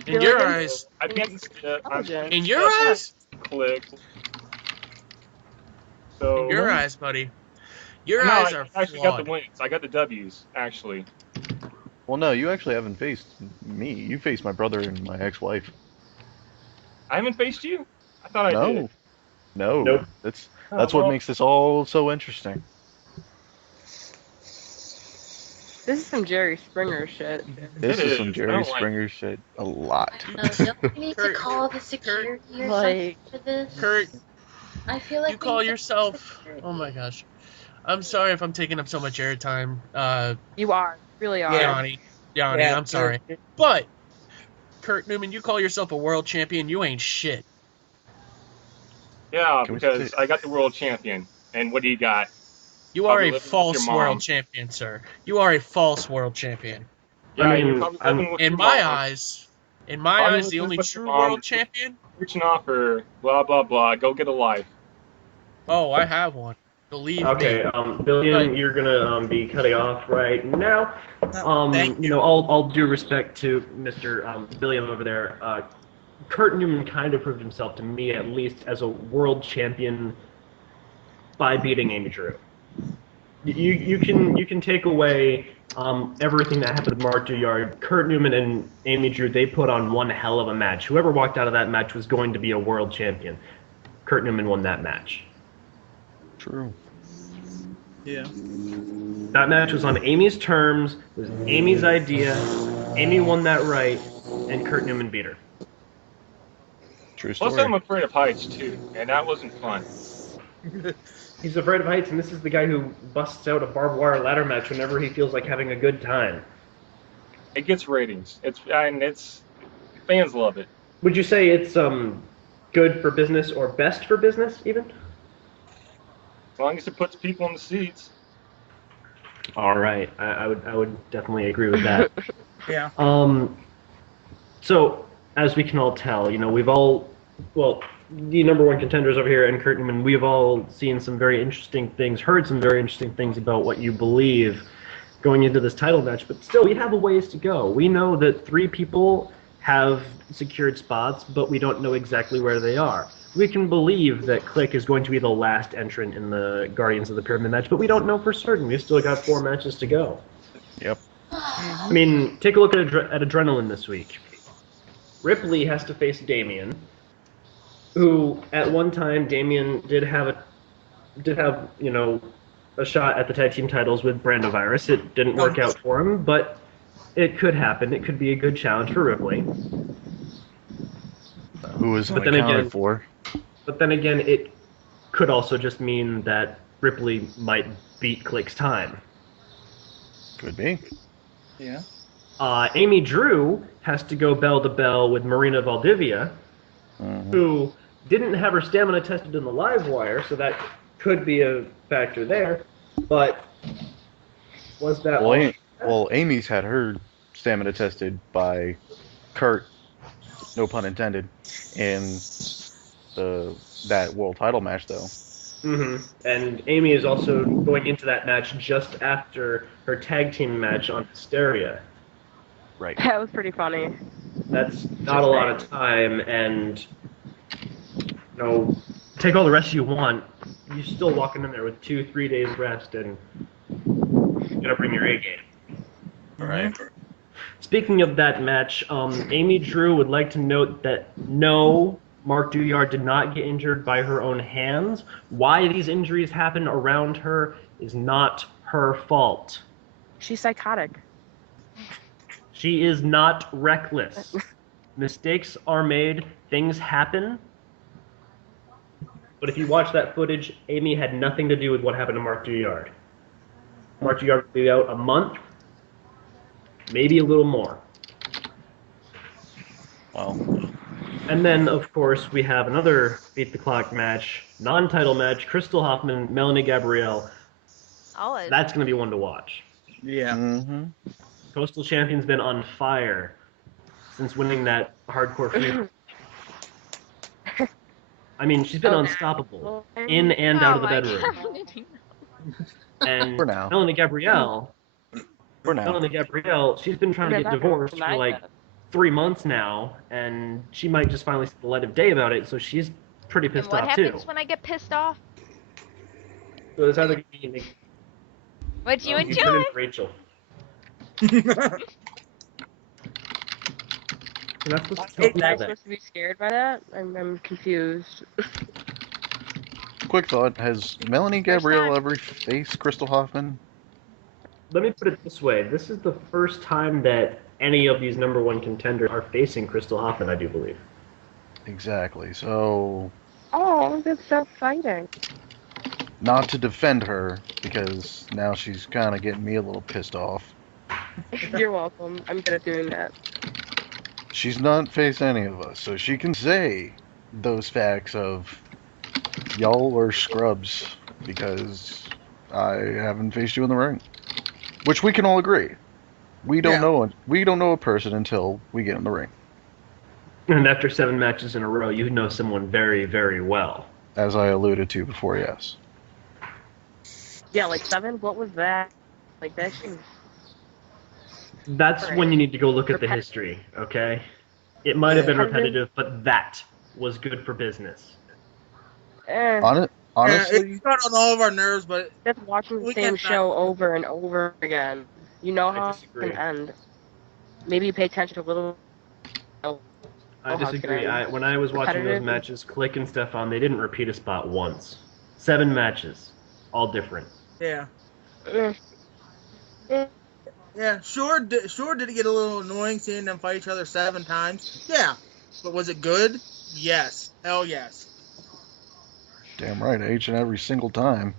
In Really? your eyes, I beat in your eyes, Click. So in your eyes, buddy, your no, eyes I are actually got flawed. the wins. I got the W's actually. Well, no, you actually haven't faced me. You faced my brother and my ex-wife. I haven't faced you. I thought I No, did. no, Nope. that's Oh, what well, makes this all so interesting. This is some Jerry Springer shit. This It is some is. I Jerry don't like Springer shit a lot. I know. Don't we need to Kurt- call the security or Like, something for this? Kurt, I feel like you we call need to yourself. security. Oh my gosh, I'm sorry if I'm taking up so much airtime. you are. Really are. Yanni, Yeah, I'm sorry, but Kurt Newman, you call yourself a world champion. You ain't shit. Yeah, Can we because say- I got the world champion. And what do you got? You are Probably a living with false your world mom. champion, sir. You are a false world champion. Yeah, I mean, you're probably living with In your my mom, eyes, the Probably only with true your mom. world champion. reaching off her, blah blah blah. Go get a life. Oh, I have one. Believe Okay, me. Billiam, Right. you're gonna be cutting off right now. Thank You know, all due respect to Mr. Billiam over there, Kurt Newman kind of proved himself to me, at least, as a world champion by beating Amy Drew. You can take away everything that happened with Mark Duyard. Kurt Newman and Amy Drew, they put on one hell of a match. Whoever walked out of that match was going to be a world champion. Kurt Newman won that match. True. Yeah. That match was on Amy's terms. It was Amy's idea. Amy won that right, and Kurt Newman beat her. True Plus, story. I'm afraid of heights too, and that wasn't fun. He's afraid of heights, and this is the guy who busts out a barbed wire ladder match whenever he feels like having a good time. It gets ratings. It's fans love it. Would you say it's good for business or best for business, even? As long as it puts people in the seats. All right, I would definitely agree with that. Yeah. So as we can all tell, you know, we've all, well, the number one contenders over here and Kurt Newman, we've all seen some very interesting things, heard some very interesting things about what you believe going into this title match, but still, we have a ways to go. We know that 3 people have secured spots, but we don't know exactly where they are. We can believe that Click is going to be the last entrant in the Guardians of the Pyramid match, but we don't know for certain. We've still got 4 matches to go. Yep. I mean, take a look at Adrenaline this week. Ripley has to face Damien, who at one time Damien did have a shot at the tag team titles with Brandovirus. It didn't work out for him, but it could happen. It could be a good challenge for Ripley. Who is But then accounted again- for? But then again, it could also just mean that Ripley might beat Click's time. Could be. Yeah. Amy Drew has to go bell to bell with Marina Valdivia, Mhm. who didn't have her stamina tested in the live wire, so that could be a factor there. But was that Well, Amy's had her stamina tested by Kurt, no pun intended, in that world title match, though. And Amy is also going into that match just after her tag team match on Hysteria. Right. That was pretty funny. That's not a lot of time, and take all the rest you want. You're still walking in there with 2-3 days rest, and you gotta bring your A game. Right. Speaking of that match, Amy Drew would like to note that no, Mark Duyard did not get injured by her own hands. Why these injuries happen around her is not her fault. She's psychotic. She is not reckless. Mistakes are made, things happen. But if you watch that footage, Amy had nothing to do with what happened to Mark Duyard. Mark Duyard will be out a month, maybe a little more. Well, And then, of course, we have another Beat the Clock match, non-title match, Crystal Hoffman, Melanie Gabrielle. Always. That's going to be one to watch. Yeah. mm-hmm. Coastal Champion's been on fire since winning that hardcore free. I mean, she's been unstoppable, in and out of the bedroom. And For now. Melanie Gabrielle, For now. she's been trying to get divorced for like 3 months now, and she might just finally see the light of day about it, so she's pretty And pissed what off too. happens when I get pissed off? So it's either going to be What you turn enjoy? into Rachel. And that's what's Is that. I supposed to be scared by that? I'm confused. Quick thought: has Melanie First Gabrielle time. ever faced Crystal Hoffman? Let me put it this way. This is the first time that any of these number one contenders are facing Crystal Hoffman, I do believe. Exactly. So, Oh, that's so exciting. not to defend her, because now she's kind of getting me a little pissed off. You're welcome. I'm good at doing that. She's not faced any of us, so she can say those facts of y'all are scrubs because I haven't faced you in the ring, which we can all agree. We don't know a person until we get in the ring. And after 7 matches in a row, you know someone very, very well. As I alluded to before, yes. Yeah, like 7? What was that? Like that shit. That's when you need to go look at the history, okay? It might have been repetitive, but that was good for business. Honestly, It's not on all of our nerves, but Just watching the we same can't show over and over again. You know how it's disagree. going to end. Maybe you pay attention to a little. I Oh, how disagree. can I- When I was watching those Repetitive? matches, Click and Stefan, they didn't repeat a spot once. 7 matches, all different. yeah. Eh. Eh. Yeah, sure did it get a little annoying seeing them fight each other 7 times? Yeah. But was it good? Yes. Hell yes. damn right, each and every single time.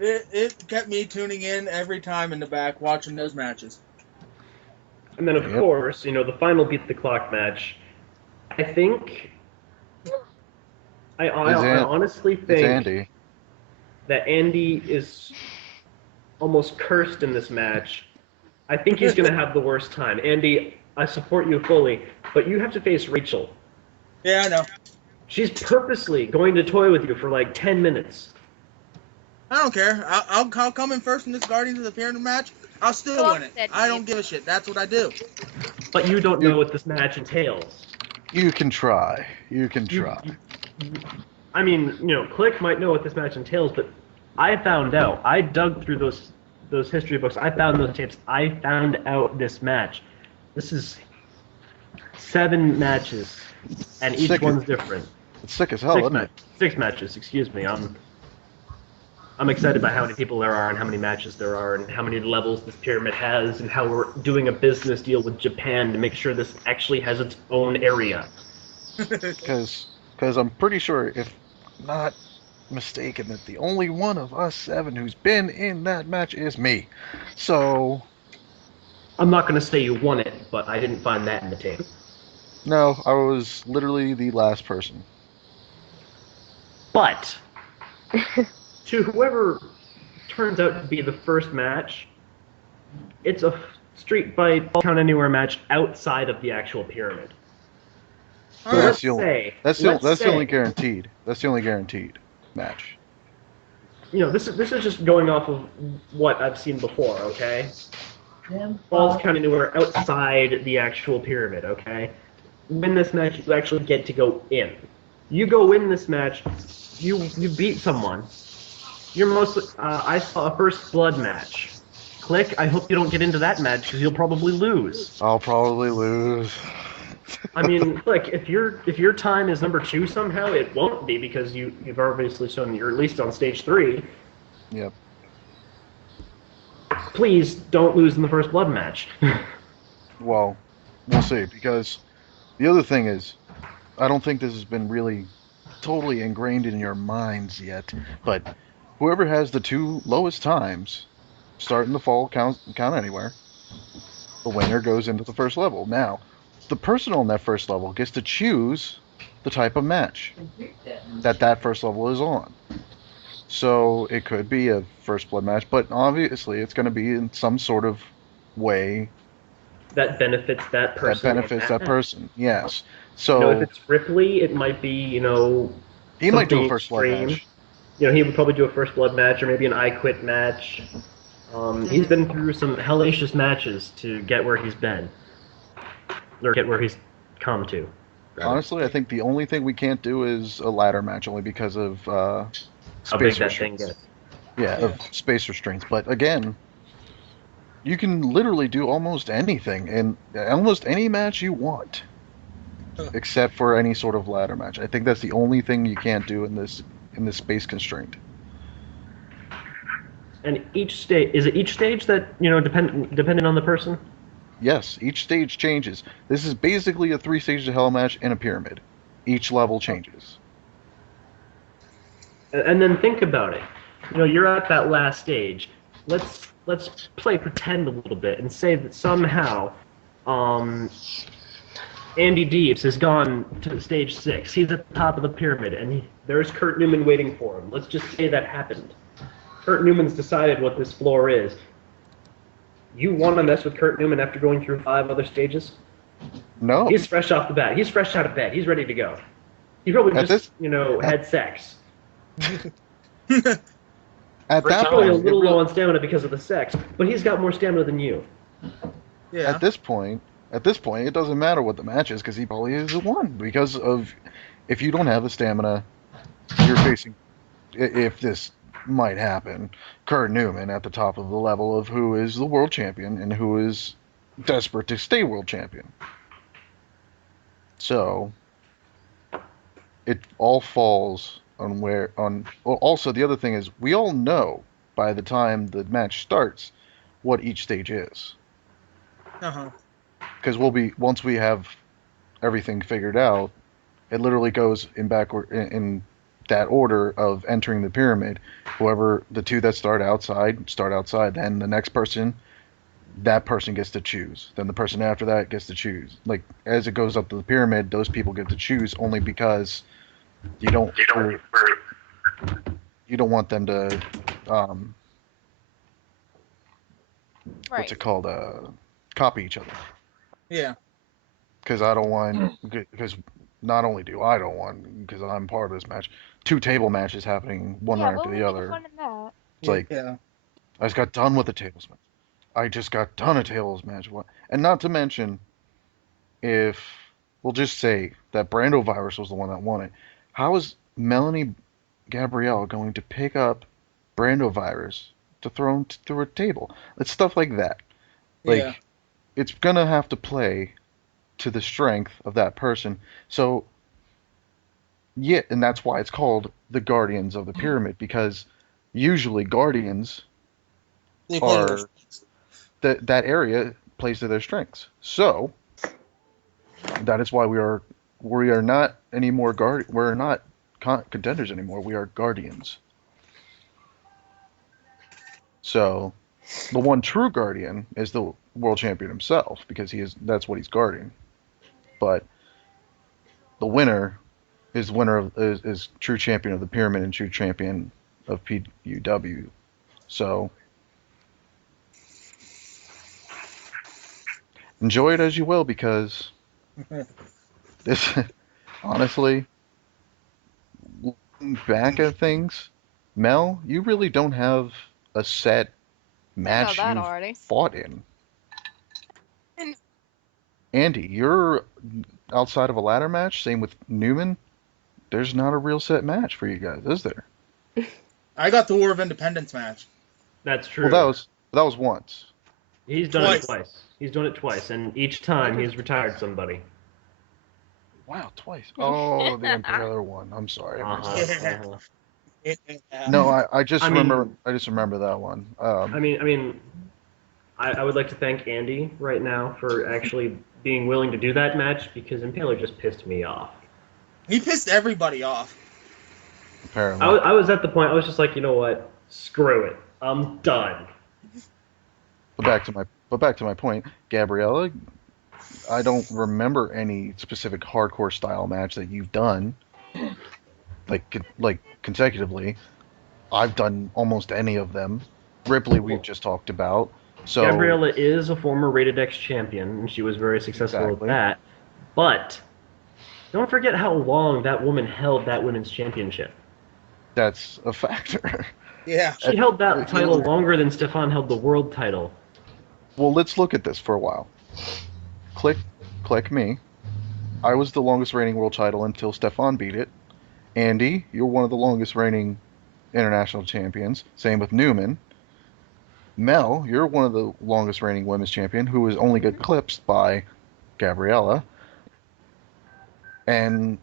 It kept me tuning in every time in the back watching those matches. And then, of Yep. course, the final Beat the Clock match, I think... I honestly It's think Andy. that Andy is almost cursed in this match. I think he's going to have the worst time. Andy, I support you fully, but you have to face Rachel. Yeah, I know. She's purposely going to toy with you for like 10 minutes. I don't care. I'll come in first in this Guardians of the Pyramid match. I'll still Well win it. said, I don't Dave. give a shit. That's what I do. But you don't know what this match entails. You can try. You can You- try. I mean, Click might know what this match entails, but I found out. I dug through those history books. I found those tapes. I found out this match. This is 7 matches, and each Sick. one's different. It's sick as hell, isn't it? 6 matches. Excuse me. I'm excited by how many people there are and how many matches there are and how many levels this pyramid has and how we're doing a business deal with Japan to make sure this actually has its own area. Because I'm pretty sure, if not mistaken, that the only one of us 7 who's been in that match is me. So, I'm not going to say you won it, but I didn't find that in the tape. no, I was literally the last person. But to whoever turns out to be the first match, it's a street fight count anywhere match outside of the actual pyramid. So Alright. that's the only, Say, that's let's the only say- guaranteed. That's the only guaranteed match. This is just going off of what I've seen before, okay? Falls count anywhere outside the actual pyramid, okay? Win this match, you actually get to go in. You go in this match, you beat someone. You're mostly. I saw a first blood match. Click. I hope you don't get into that match because you'll probably lose. I'll probably lose. I mean, look, if your time is number 2 somehow, it won't be because you've obviously shown that you're at least on stage 3. Yep. Please don't lose in the first blood match. Well, we'll see, because the other thing is, I don't think this has been really totally ingrained in your minds yet, but whoever has the 2 lowest times, starting the fall count anywhere, the winner goes into the first level. Now, the person on that first level gets to choose the type of match that first level is on. So it could be a first blood match, but obviously it's going to be in some sort of way that benefits that person. that benefits that person. Yes. If So it's Ripley, it might be, he might do a something first blood extreme. match. He would probably do a first blood match or maybe an I Quit match. He's been through some hellacious matches to get where he's been. Or get where he's come to. rather. Honestly, I think the only thing we can't do is a ladder match, only because of How big space that thing restraints. gets. Yeah, of space restraints. But again, you can literally do almost anything in almost any match you want, except for any sort of ladder match. I think that's the only thing you can't do in this space constraint. And each stage, is it each stage that, depending on the person? Yes, each stage changes. This is basically a 3 stages of hell match in a pyramid. Each level changes. And then think about it. You're at that last stage. Let's play pretend a little bit and say that somehow, Andy Deeps has gone to stage 6. He's at the top of the pyramid, and there's Kurt Newman waiting for him. Let's just say that happened. Kurt Newman's decided what this floor is. You want to mess with Kurt Newman after going through 5 other stages? No. He's fresh off the bat. He's fresh out of bed. He's ready to go. He probably At just, had sex. At He's that probably point, a it little really- low on stamina because of the sex, but he's got more stamina than you. Yeah. At this point, it doesn't matter what the match is because he probably is the one. Because of, if you don't have the stamina, you're facing, if this might happen, Kurt Newman at the top of the level of who is the world champion and who is desperate to stay world champion. So, it all falls on well, also the other thing is, we all know by the time the match starts what each stage is. Uh-huh. Because once we have everything figured out, it literally goes in that order of entering the pyramid. Whoever the 2 that start outside. Then the next person, that person gets to choose. Then the person after that gets to choose. Like as it goes up to the pyramid, those people get to choose only because you don't want them to what's it called? Copy each other. Yeah. Because I don't want, because not only do I don't want, because I'm part of this match, 2 table matches happening one right after the other. It's like, Yeah. I just got done with the tables match. I just got done a tables match. And not to mention, if we'll just say that Brando Virus was the one that won it, how is Melanie Gabrielle going to pick up Brando Virus to throw him through a table? It's stuff like that. Like, Yeah. it's gonna have to play to the strength of that person. So, yeah, and that's why it's called the Guardians of the Pyramid, because usually Guardians They play are with that area plays to their strengths. So that is why we are not anymore we're not contenders anymore. We are guardians. So the one true guardian is the world champion himself, because that's what he's guarding. But the winner is true champion of the pyramid and true champion of PWU. So enjoy it as you will, because this, honestly, looking back at things, Mel, you really don't have a set match that you've already. fought in. Andy, you're outside of a ladder match. Same with Newman. There's not a real set match for you guys, is there? I got the War of Independence match. That's true. Well, that was once. He's done it twice. He's done it twice, and each time he's retired somebody. Wow, twice. Oh, the other one. I'm sorry. Uh-huh. No, I just I remember. mean- I just remember that one. I would like to thank Andy right now for actually being willing to do that match, because Impaler just pissed me off. He pissed everybody off. Apparently. I was at the point, I was just like, you know what? Screw it. I'm done. But back to my point, Gabriella, I don't remember any specific hardcore style match that you've done, like consecutively. I've done almost any of them. Ripley we've just talked about. So Gabriella is a former Rated X champion, and she was very successful Exactly. at that. But don't forget how long that woman held that women's championship. that's a factor. Yeah. She held that title longer than Stefan held the world title. Well, let's look at this for a while. Click me. I was the longest reigning world title until Stefan beat it. Andy, you're one of the longest reigning international champions. Same with Newman. Mel, you're one of the longest reigning women's champion, who was only eclipsed by Gabriella. And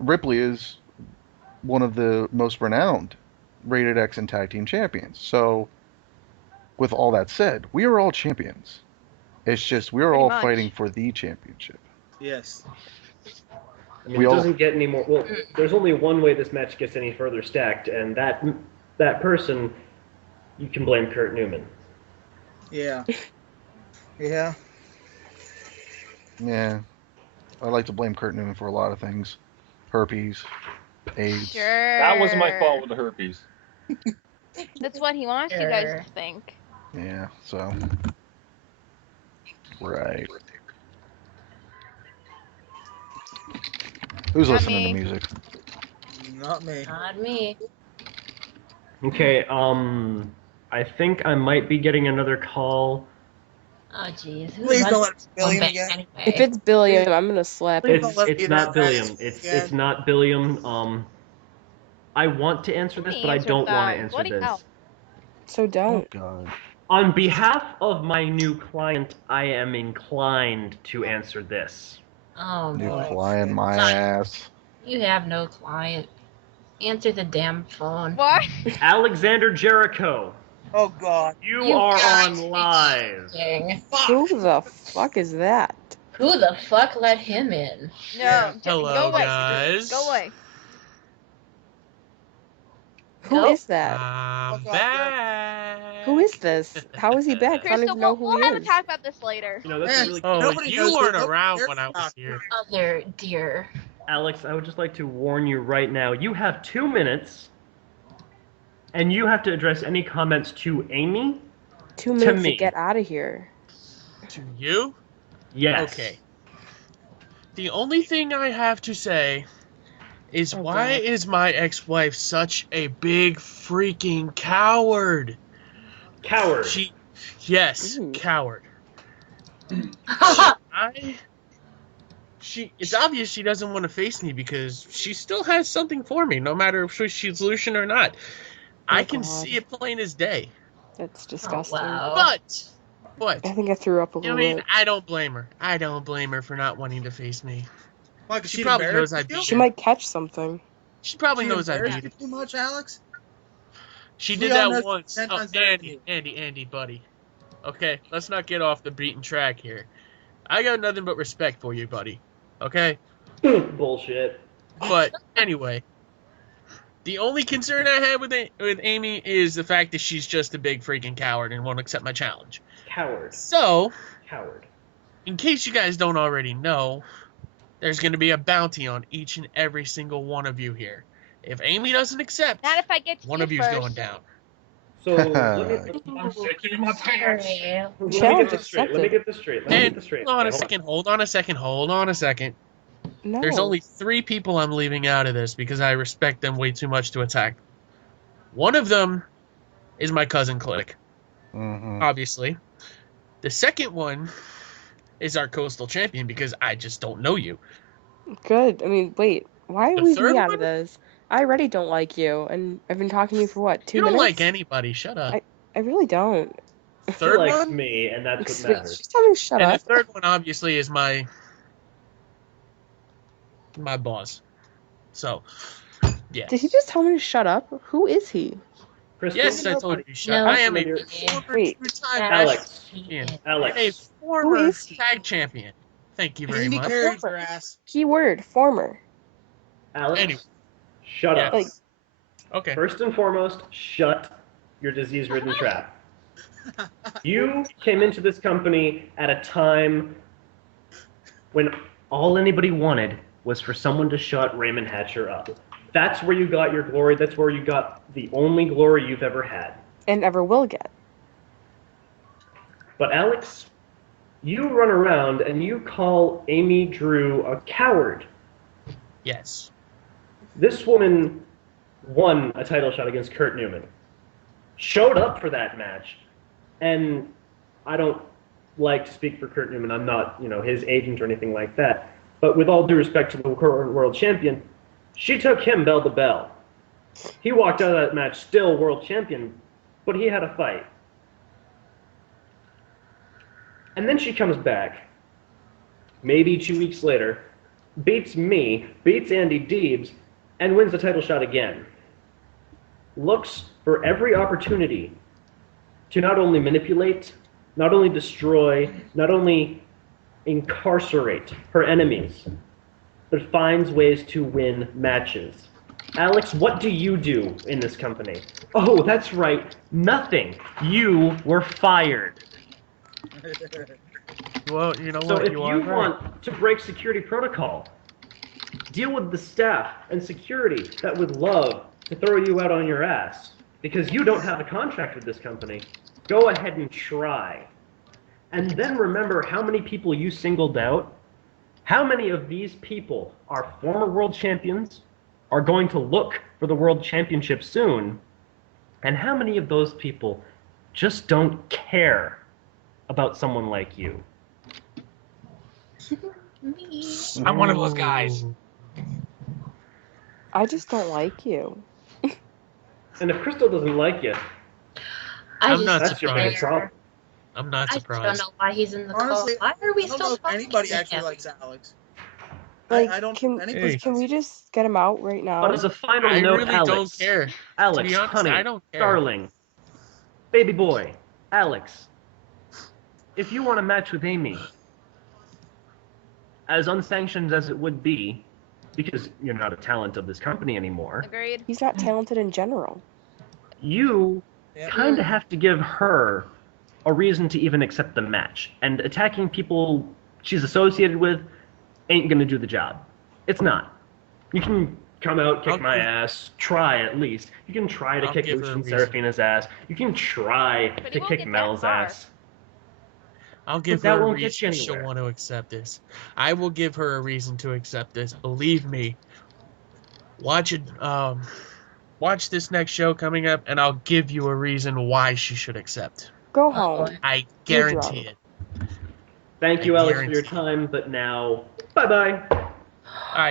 Ripley is one of the most renowned Rated X and tag team champions. So, with all that said, we are all champions. It's just we're Pretty all much. fighting for the championship. Yes. I mean, We it all- doesn't get any more. Well, there's only one way this match gets any further stacked, and that person, you can blame Kurt Newman. Yeah. Yeah. Yeah, I like to blame Kurt Newman for a lot of things. Herpes, AIDS. Sure. That was my fault with the herpes. That's what he wants you guys to think. Yeah, so. Right. Who's Not listening me. to music? Not me. Not me. Okay, I think I might be getting another call. Oh, jeez. Please don't let it be One Billiam back again. anyway. If it's Billiam, I'm gonna slap Please him. don't let It's me not do that Billiam. match It's again. not Billiam. I want to answer this, but I Answer don't want that. to answer Bloody this. hell. So Oh, don't. God. On behalf of my new client, I am inclined to answer this. Oh, You're boy. flying my Fine. ass. You have no client. Answer the damn phone. What? Alexander Jericho, Oh God. you You are guys on live. Dang. Who the fuck is that? Who the fuck let him in? No. Yeah. Hello, go away. guys. Go away. Who Go. is that? I'm Fuck off, back. Who is this? How is he back? I don't Crystal, even know we'll who he have to is. talk about this later. You know, that's Yeah. really Oh, Nobody you knows weren't who- around nobody when I was cares here. Other dear. Alex, I would just like to warn you right now. You have 2 minutes, and you have to address any comments to Amy. 2 minutes me. to get out of here. To you? Yes. Okay. The only thing I have to say is Oh, why God. is my ex-wife such a big freaking coward? Coward. Yes, Ooh. coward. It's obvious she doesn't want to face me because she still has something for me, no matter if she's Lucian or not. I can God. see it plain as day. That's disgusting. wow. But, I think I threw up a I little mean, bit. I don't blame her. I don't blame her for not wanting to face me. Why, 'cause She she'd probably embarrass knows I you? beat She her. might catch something. She probably She knows I embarrassed beat you her. too much, Alex? She We did all that know once. 10 Oh, times better than Andy, buddy. Okay, let's not get off the beaten track here. I got nothing but respect for you, buddy. Okay? Bullshit. But anyway, the only concern I had with Amy is the fact that she's just a big freaking coward and won't accept my challenge. Coward. So, Coward. in case you guys don't already know, there's going to be a bounty on each and every single one of you here. If Amy doesn't accept, Not if I get to one you of you's first. going down. So let me I'm shaking my pants. get this straight. Let me get this straight. And Okay, hold on a second. No. There's only 3 people I'm leaving out of this because I respect them way too much to attack. One of them is my cousin Click, Mm-hmm. obviously. The second one is our coastal champion because I just don't know you. Good. I mean, wait. Why are The we third me out one? of this? I already don't like you, and I've been talking to you for what, 2 You don't minutes? like anybody. Shut up. I really don't. He Third likes one? me, and that's what Just matters. tell me to shut And up. the third one, obviously, is my boss. So, yes. Did he just tell me to shut up? Who is he? Crystal? Yes, I told you to shut No. up. I am a You're- former Wait. 2-time Alex. champion. Alex. A former Who is he? tag champion. Thank you very Andy much. carries your ass. Keyword, former. Alex. Anyway. Shut up. Yes. Like- Okay. First and foremost, shut your disease-ridden trap. You came into this company at a time when all anybody wanted was for someone to shut Raymond Hatcher up. That's where you got your glory. That's where you got the only glory you've ever had. And ever will get. But Alex, you run around and you call Amy Drew a coward. Yes. This woman won a title shot against Kurt Newman. Showed up for that match. And I don't like to speak for Kurt Newman. I'm not, his agent or anything like that. But with all due respect to the current world champion, she took him bell to bell. He walked out of that match still world champion, but he had a fight. And then she comes back, maybe 2 weeks later, beats me, beats Andy Deebs, and wins the title shot again. Looks for every opportunity to not only manipulate, not only destroy, not only incarcerate her enemies, but finds ways to win matches. Alex, what do you do in this company? Oh, that's right, nothing. You were fired. Well, you know So what? if you are right. want to break security protocol, deal with the staff and security that would love to throw you out on your ass because you don't have a contract with this company. Go ahead and try. And then remember how many people you singled out. How many of these people are former world champions, are going to look for the world championship soon, and how many of those people just don't care about someone like you? Me. I'm one of those guys. I just don't like you. And if Crystal doesn't like you, I'm not that's your biggest surprised. problem. I'm not I just don't surprised. know why he's in the Honestly, call. Why are we I don't still know if talking anybody to actually him? likes Alex. Like, I don't. can Anybody. we just get him out right now? But as a final I note, really Alex, don't care. To Alex, be honest, honey, I don't care. darling, baby boy, Alex, if you want a match with Amy, as unsanctioned as it would be, because you're not a talent of this company anymore, Agreed. He's not talented in general. you Yeah. kind of have to give her a reason to even accept the match. And attacking people she's associated with ain't going to do the job. It's not. You can come out, kick I'll my give- ass, try at least. You can try to I'll kick give her a Lucian reason. Serafina's ass. You can try But he to won't kick get that Mel's far. ass. I'll give that her a won't get you reason she'll anywhere. want to accept this. I will give her a reason to accept this. Believe me. watch it. Watch this next show coming up, and I'll give you a reason why she should accept. Go home. I You're guarantee drunk. it. Thank you, I Alex, for guarantee your time, but now, bye-bye.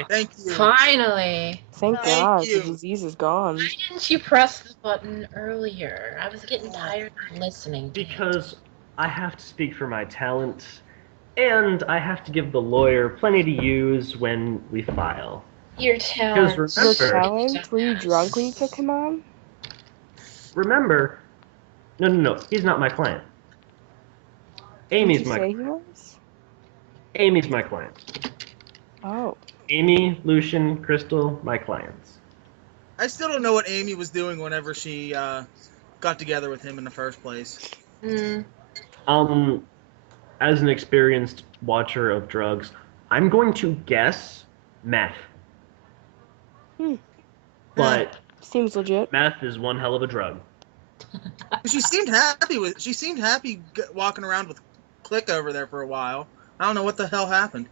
Thank you. Finally. Thank Thank God you. the disease is gone. Why didn't you press the button earlier? I was getting tired of listening to it. Because I have to speak for my talent, and I have to give the lawyer plenty to use when we file. Your talent. Because Your remember, talent? Were you drunk when you took him on? no, he's not my client. Did Amy's you my say he was? Amy's my client. Oh. Amy, Lucian, Crystal, my clients. I still don't know what Amy was doing whenever she got together with him in the first place. As an experienced watcher of drugs, I'm going to guess meth. But Seems legit. meth is one hell of a drug. She seemed happy walking around with Click over there for a while. I don't know what the hell happened.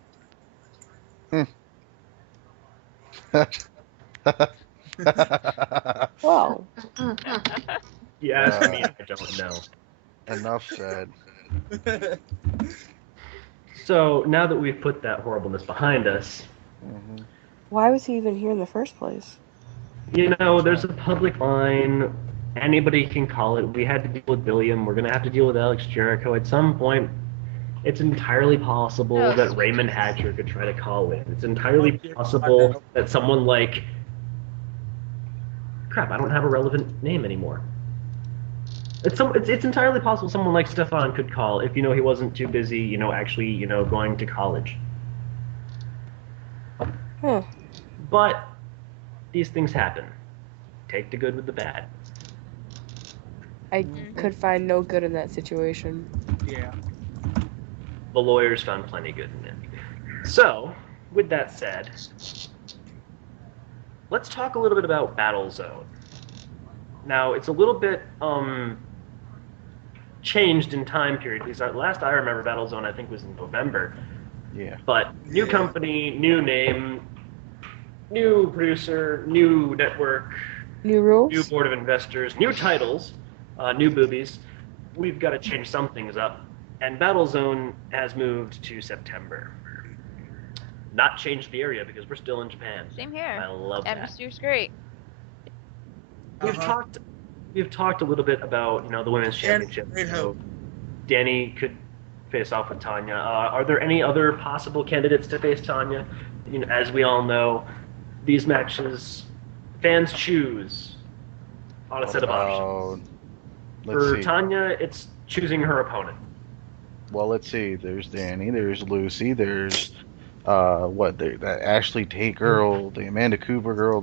Well, You asked me, I don't know. Enough said. So now that we've put that horribleness behind us, why was he even here in the first place? you know, there's a public line. Anybody can call it. We had to deal with Billiam. We're going to have to deal with Alex Jericho. At some point, it's entirely possible that Raymond Hatcher could try to call in. It's entirely possible that someone like... Crap, I don't have a relevant name anymore. It's entirely possible someone like Stefan could call if, he wasn't too busy, actually, going to college. But these things happen. Take the good with the bad. I could find no good in that situation. Yeah. The lawyers found plenty good in it. So, with that said, let's talk a little bit about Battlezone. Now, it's a little bit changed in time period, because last I remember Battlezone, I think, was in November. Yeah. But new company, new name, new producer, new network, New rules? new board of investors, new titles, new boobies. We've got to change some things up. And Battlezone has moved to September. Not changed the area because we're still in Japan. Same here. I love that. Atmosphere's great. We've talked a little bit about the women's championship. Great hope. Danny could face off with Tanya. Are there any other possible candidates to face Tanya? As we all know, these matches, fans choose on a set of options. For Tanya, it's choosing her opponent. Well, let's see. There's Danny. There's Lucy. There's that Ashley Tate girl, the Amanda Cooper girl.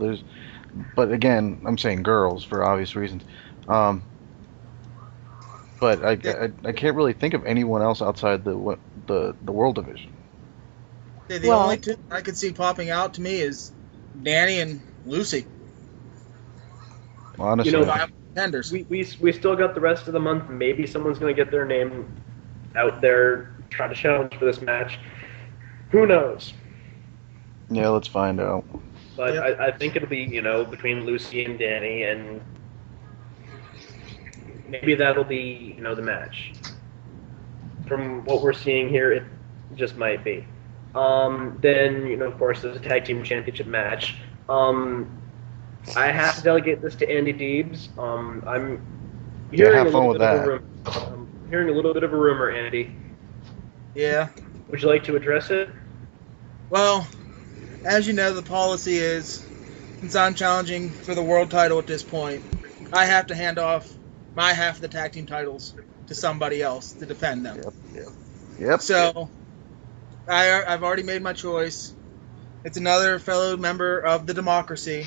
But again, I'm saying girls for obvious reasons. But I can't really think of anyone else outside the World Division. Yeah, the only two I could see popping out to me is Danny and Lucy. Honestly, contenders. We still got the rest of the month. Maybe someone's going to get their name out there, try to challenge for this match. Who knows? Yeah, let's find out. But I think it'll be, between Lucy and Danny, and maybe that'll be, the match. From what we're seeing here, it just might be. Then, of course, there's a tag team championship match. I have to delegate this to Andy Deebs. I'm hearing have fun with that. I'm hearing a little bit of a rumor, Andy. Yeah. Would you like to address it? Well, as you know, the policy is, since I'm challenging for the world title at this point, I have to hand off my half of the tag team titles to somebody else to defend them. Yep. So, I've already made my choice. It's another fellow member of the democracy.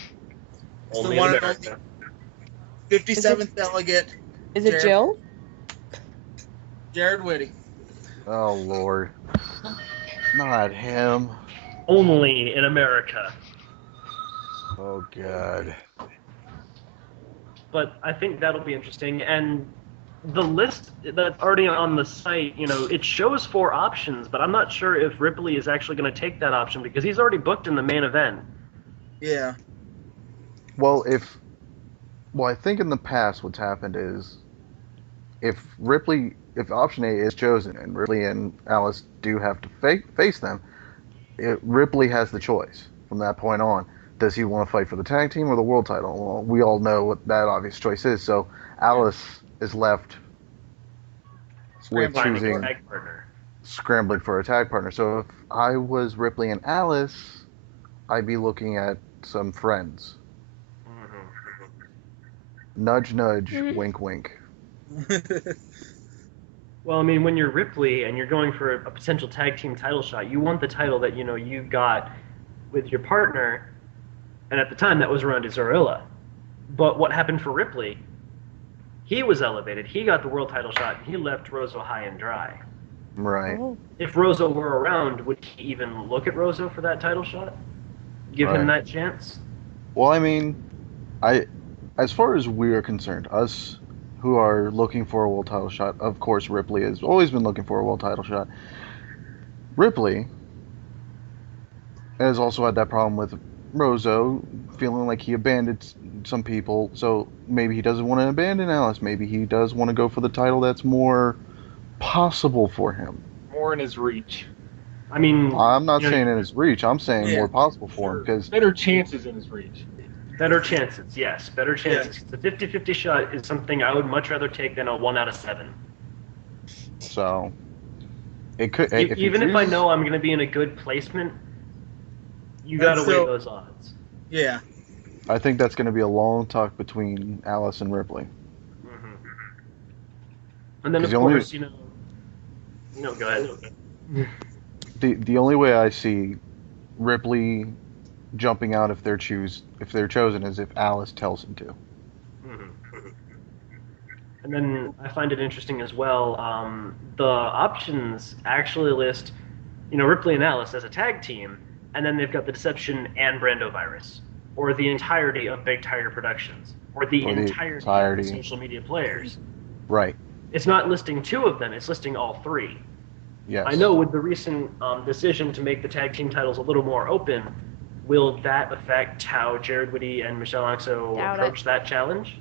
It's Only the one in and only America. 57th delegate. Is it Jill? Jared Whitty. Oh Lord, not him. Only in America. Oh God. But I think that'll be interesting. And the list that's already on the site, it shows 4 options, but I'm not sure if Ripley is actually going to take that option because he's already booked in the main event. Yeah. Well, I think in the past what's happened is if option A is chosen and Ripley and Alice do have to face them, Ripley has the choice from that point on. Does he want to fight for the tag team or the world title? Well, we all know what that obvious choice is. So Alice is left with Finding a choosing tag partner. scrambling for a tag partner. So if I was Ripley and Alice, I'd be looking at some friends. Nudge, nudge, wink, wink. Well, I mean, when you're Ripley and you're going for a potential tag team title shot, you want the title that you got with your partner, and at the time that was around Zorilla. But what happened for Ripley? He was elevated. He got the world title shot, and he left Rozo high and dry. Right. If Rozo were around, would he even look at Rozo for that title shot? Give him that chance? Well, I mean, as far as we are concerned, us who are looking for a world title shot, of course Ripley has always been looking for a world title shot. Ripley has also had that problem with Rozo feeling like he abandoned some people, so maybe he doesn't want to abandon Alice. Maybe he does want to go for the title that's more possible for him. More in his reach. I mean, I'm not saying in his reach. I'm saying more possible for him because better chances in his reach. Better chances, yes. Better chances. Yeah. The 50-50 shot is something I would much rather take than a 1 out of 7. So it could Even if I know I'm going to be in a good placement, you got to weigh those odds. Yeah. I think that's going to be a long talk between Alice and Ripley. And then, of course, No, go ahead. The only way I see Ripley jumping out if they're chosen is if Alice tells him to. And then I find it interesting as well. The options actually list, Ripley and Alice as a tag team, and then they've got the Deception and Brando Virus, or the entirety of Big Tiger Productions, or the entirety of social media players. Right. It's not listing 2 of them; it's listing all 3. Yes. I know with the recent decision to make the tag team titles a little more open, will that affect how Jared Whitty and Michelle Oxo approach that challenge?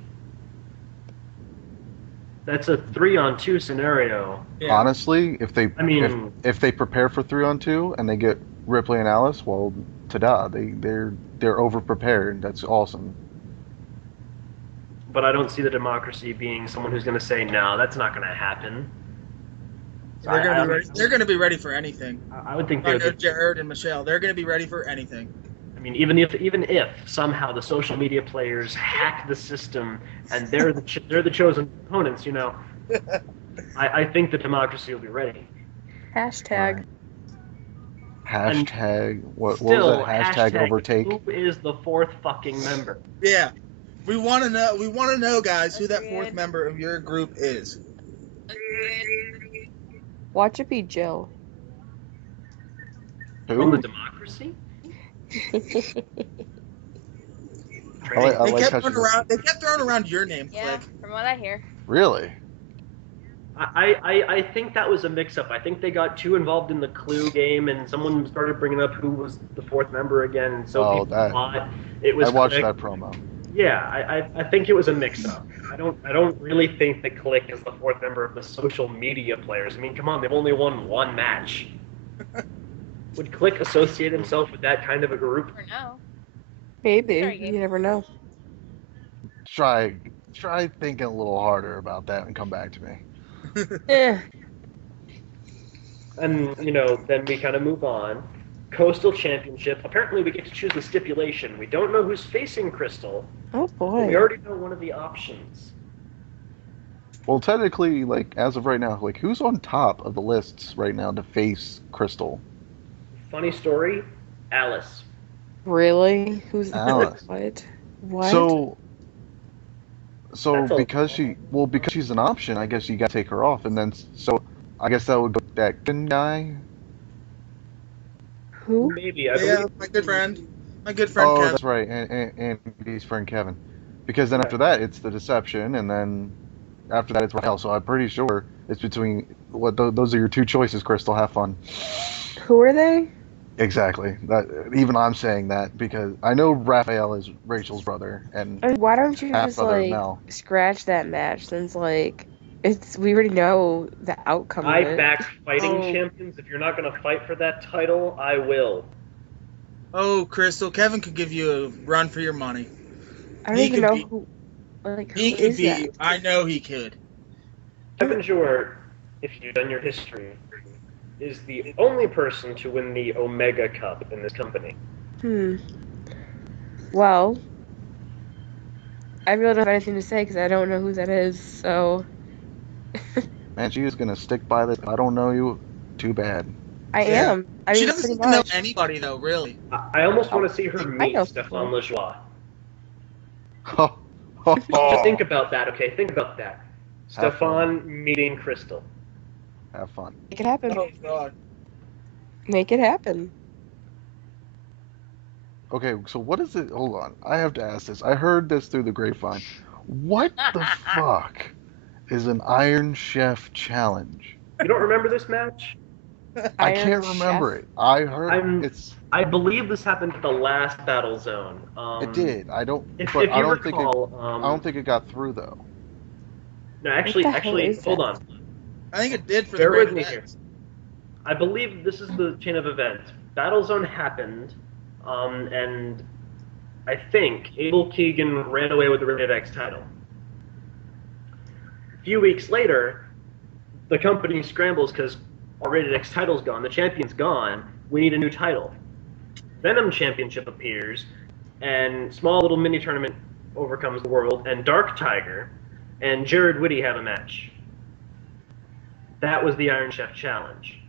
That's a 3-on-2 scenario. Yeah. Honestly, if they prepare for 3-on-2 and they get Ripley and Alice, well, ta-da, they're over prepared. That's awesome. But I don't see the Democracy being someone who's going to say, no, that's not going to happen. So they're going to be ready for anything. I would think Jared and Michelle, they're going to be ready for anything. I mean, even if somehow the social media players hack the system and they're the chosen opponents, I think the Democracy will be ready. Hashtag. What was that? Hashtag overtake. Who is the 4th fucking member? Yeah, we want to know. We want to know, guys, who that 4th member of your group is. Watch it be Jill. From the Democracy? They kept throwing around your name, Yeah, Click. from what I hear. Really? I think that was a mix-up. I think they got too involved in the Clue game, and someone started bringing up who was the 4th member again, and so people thought it was. I watched Click. that promo. Yeah, I think it was a mix-up. I don't really think that Click is the 4th member of the social media players. I mean, come on, they've only won 1 match. Would Click associate himself with that kind of a group? Or no. Maybe. Sorry, you never know. Try thinking a little harder about that and come back to me. And, then we kind of move on. Coastal Championship. Apparently we get to choose the stipulation. We don't know who's facing Crystal. Oh, boy. We already know one of the options. Well, technically, as of right now, who's on top of the lists right now to face Crystal? Funny story, Alice. Really? Who's Alice? What? So because she's an option, I guess you got to take her off, and then I guess that would go that guy. Who? Maybe. My good friend Oh, Kevin. that's right, and his friend Kevin. Because then after that, it's the Deception, and then after that, it's Raquel. So I'm pretty sure it's between those are your 2 choices. Crystal, have fun. Who are they? Exactly. That even I'm saying that because I know Raphael is Rachel's brother and I mean, why don't you half just brother of like Mel. scratch that match since like we already know the outcome of I it. back fighting Oh. champions. If you're not going to fight for that title, I will. Oh, Crystal, Kevin could give you a run for your money. I don't He even could know be- who He who could is that? be. I know he could. Kevin Jor, if you've done your history, is the only person to win the Omega Cup in this company. Well, I really don't have anything to say because I don't know who that is. So Man, she is gonna stick by this. I don't know you. Too bad. I Yeah. am. I She mean, doesn't pretty seem to know much. anybody though, really. I almost want to see her I meet know Stefan people. Lejoie. Oh, Just think about that, okay? Think about that. Have Stefan meeting Crystal. Have fun. Make it happen. Oh God. Make it happen. Okay, so what is it? Hold on. I have to ask this. I heard this through the grapevine. What the fuck is an Iron Chef challenge? You don't remember this match? I Iron can't remember Chef? it. I heard it's. I believe this happened at the last Battle Zone. It did. I don't. If But you I don't think it. recall, I don't think it got through though. No, What actually, the hell is hold that? on. I think it did for Bear the with great me event. here. I believe this is the chain of events. Battle Zone happened, and I think Abel Keegan ran away with the Rated X title. A few weeks later, the company scrambles because our Rated X title's gone, the champion's gone, we need a new title. Venom Championship appears, and small little mini tournament overcomes the world, and Dark Tiger and Jared Whitty have a match. That was the Iron Chef Challenge.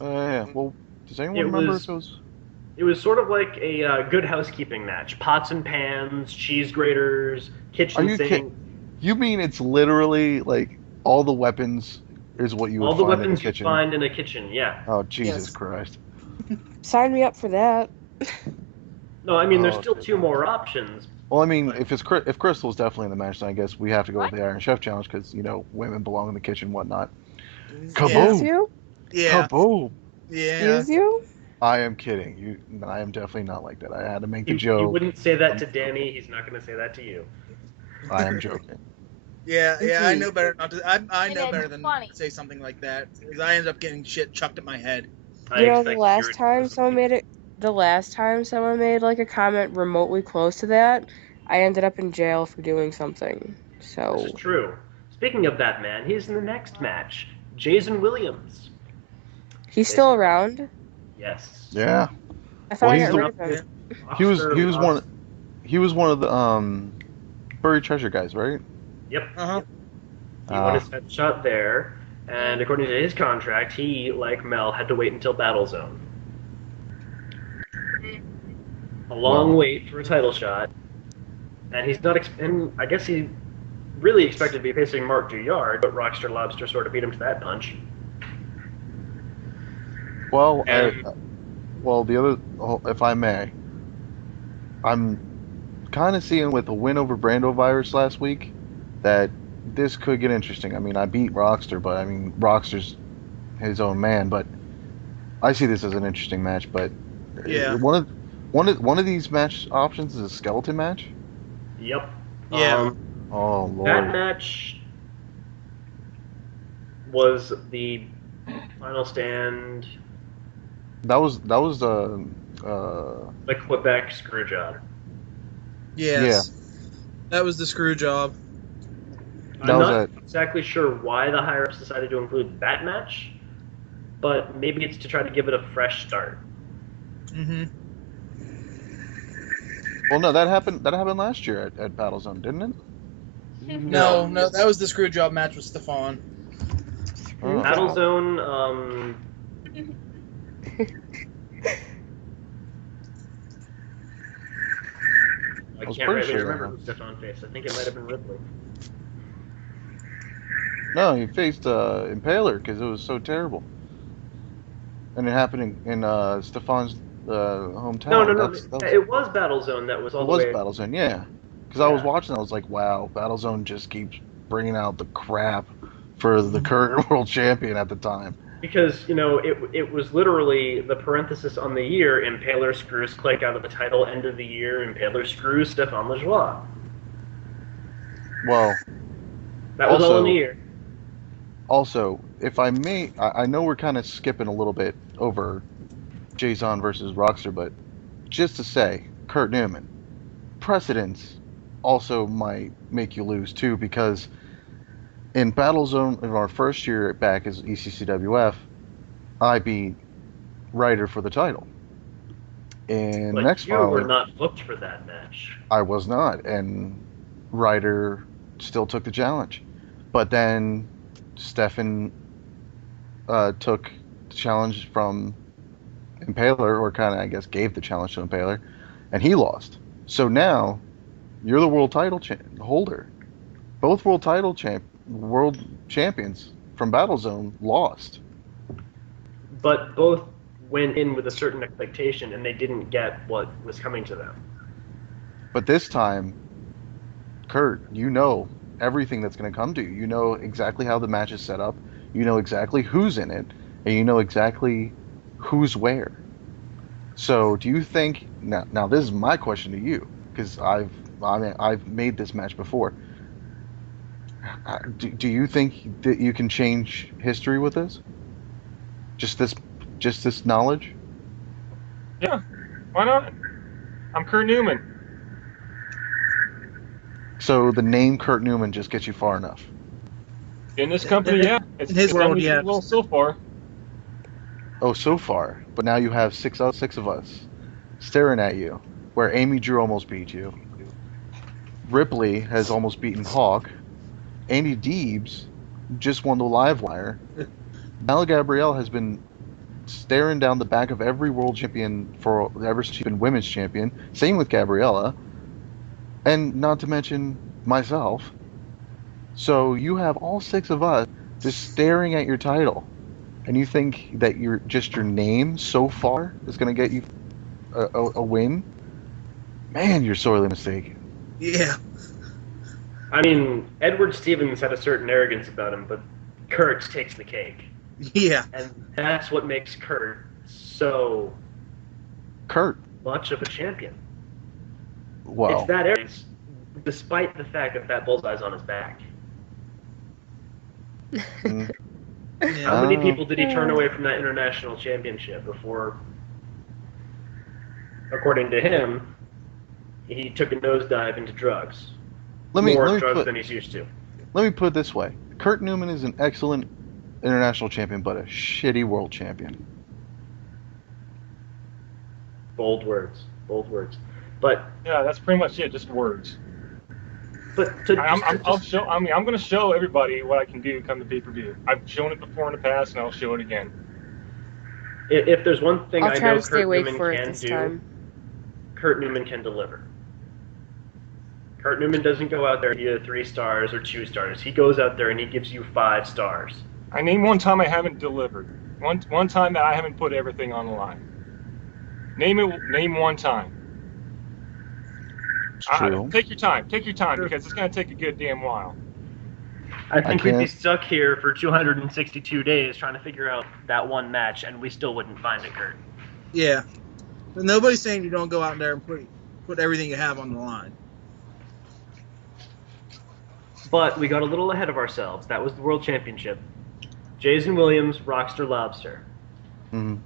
Yeah. Well, does anyone It remember was- if it was? It was sort of like a good housekeeping match. Pots and pans, cheese graters, kitchen Are you sink. kidding? You mean it's literally like all the weapons is what you would All the find in the weapons you kitchen? find in a kitchen, yeah. Oh Jesus Yes. Christ! Sign me up for that. No, I mean, there's Oh, still two more options. Well, I mean, if Crystal's definitely in the match, then I guess we have to go with the Iron Chef challenge because women belong in the kitchen, whatnot. Kaboom! Excuse you? Yeah. Kaboom! Yeah. Excuse you? I am kidding. I am definitely not like that. I had to make the You joke. wouldn't say that to Danny. He's not going to say that to you. I am joking. Yeah, I Mhm. know better not to. I know And better it's than funny. to say something like that because I end up getting shit chucked at my head. I You know, expect the last you're- time someone made like a comment remotely close to that, I ended up in jail for doing something. So This is true. Speaking of that man, he's in the next match. Jason Williams. he's still around. Yes. Yeah. I thought Well, I he's got the- rid of him. He was Oscar- he was one of the buried treasure guys, right? Yep. Uh-huh. He won his headshot there, and according to his contract, he, like Mel, had to wait until Battle Zone. A long Wow. wait for a title shot, and he's not. And I guess he really expected to be facing Mark Duyard, but Rockstar Lobster sort of beat him to that punch. Well, And- the other, if I may, I'm kind of seeing with the win over Brando Virus last week that this could get interesting. I mean, I beat Rockstar, but I mean, Rockstar's his own man. But I see this as an interesting match. But Yeah. one of these match options is a skeleton match. Yep. Yeah. Oh That Lord. match was the final stand, That was the Quebec screw job. Yes. That was the screw job. I'm That was not it. exactly sure why the higher ups decided to include that match, but maybe it's to try to give it a fresh start. Mm-hmm. Well, no, that happened last year at Battlezone, didn't it? No, that was the screw job match with Stefan. Oh. Battle Zone, I was can't pretty really sure remember that who Stefan faced. I think it might have been Ripley. No, he faced Impaler because it was so terrible, and it happened in Stefan's hometown. No. That was, It was Battle Zone that was all it the was way. Battlezone, yeah. Because I was Yeah. watching, I was like, wow, Battlezone just keeps bringing out the crap for the current world champion at the time. Because, it was literally the parenthesis on the year, Impaler screws Click out of the title, end of the year, Impaler screws Stefan Lajoie. Well, That was all in also- the year. Also, if I may, I know we're kind of skipping a little bit over Jason versus Rockster, but just to say, Kurt Newman, precedence also might make you lose too, because in Battlezone, in our first year back as ECCWF, I beat Ryder for the title. And But next you were following, not booked for that match. I was not, and Ryder still took the challenge. But then Stefan took the challenge from Impaler, or kind of, I guess, gave the challenge to Impaler, and he lost. So now, you're the world title holder. Both world champions from Battlezone lost. But both went in with a certain expectation, and they didn't get what was coming to them. But this time, Kurt, you know everything that's going to come to you. You know exactly how the match is set up. You know exactly who's in it, and you know exactly who's where. So, do you think now? This is my question to you, because I've made this match before. Do you think that you can change history with this? Just this knowledge? Yeah, why not? I'm Kurt Newman. So the name Kurt Newman just gets you far enough. In this company, yeah. It's In his gotten world, me yeah. Well, so far. Oh, so far. But now you have six of us staring at you, where Amy Drew almost beat you. Ripley has almost beaten Hawk. Andy Deebs just won the live wire. Mel Gabrielle has been staring down the back of every world champion ever since she's been women's champion. Same with Gabriella. And not to mention myself. So you have all six of us just staring at your title. And you think that your name so far is going to get you a win? Man, you're sorely mistaken. Yeah. I mean, Edward Stevens had a certain arrogance about him, but Kurt takes the cake. Yeah. And that's what makes Kurt so Kurt. much of a champion. Well, It's that arrogance, despite the fact that bullseye's on his back. mm, How many Oh. people did he turn away from that international championship before, according to him, he took a nosedive into drugs? let me More drugs put than he's used to. it this way. Kurt Newman is an excellent international champion, but a shitty world champion. Bold words. Bold words. But Yeah, that's pretty much it. Just words. to I'm going to show everybody what I can do come to pay-per-view. I've shown it before in the past, and I'll show it again. if there's one thing I'll I try know to stay Kurt awake Newman for it can this do, time. Kurt Newman can deliver. Kurt Newman doesn't go out there and give you 3 stars or 2 stars. He goes out there and he gives you 5 stars. I name one time I haven't delivered. One time that I haven't put everything on the line. Name one time. It's true. Take your time, because it's going to take a good damn while. I think we'd be can't- stuck here for 262 days trying to figure out that one match, and we still wouldn't find it, Kurt. Yeah. But nobody's saying you don't go out there and put everything you have on the line. But we got a little ahead of ourselves. That was the World Championship. Jason Williams, Rockstar Lobster. Mhm.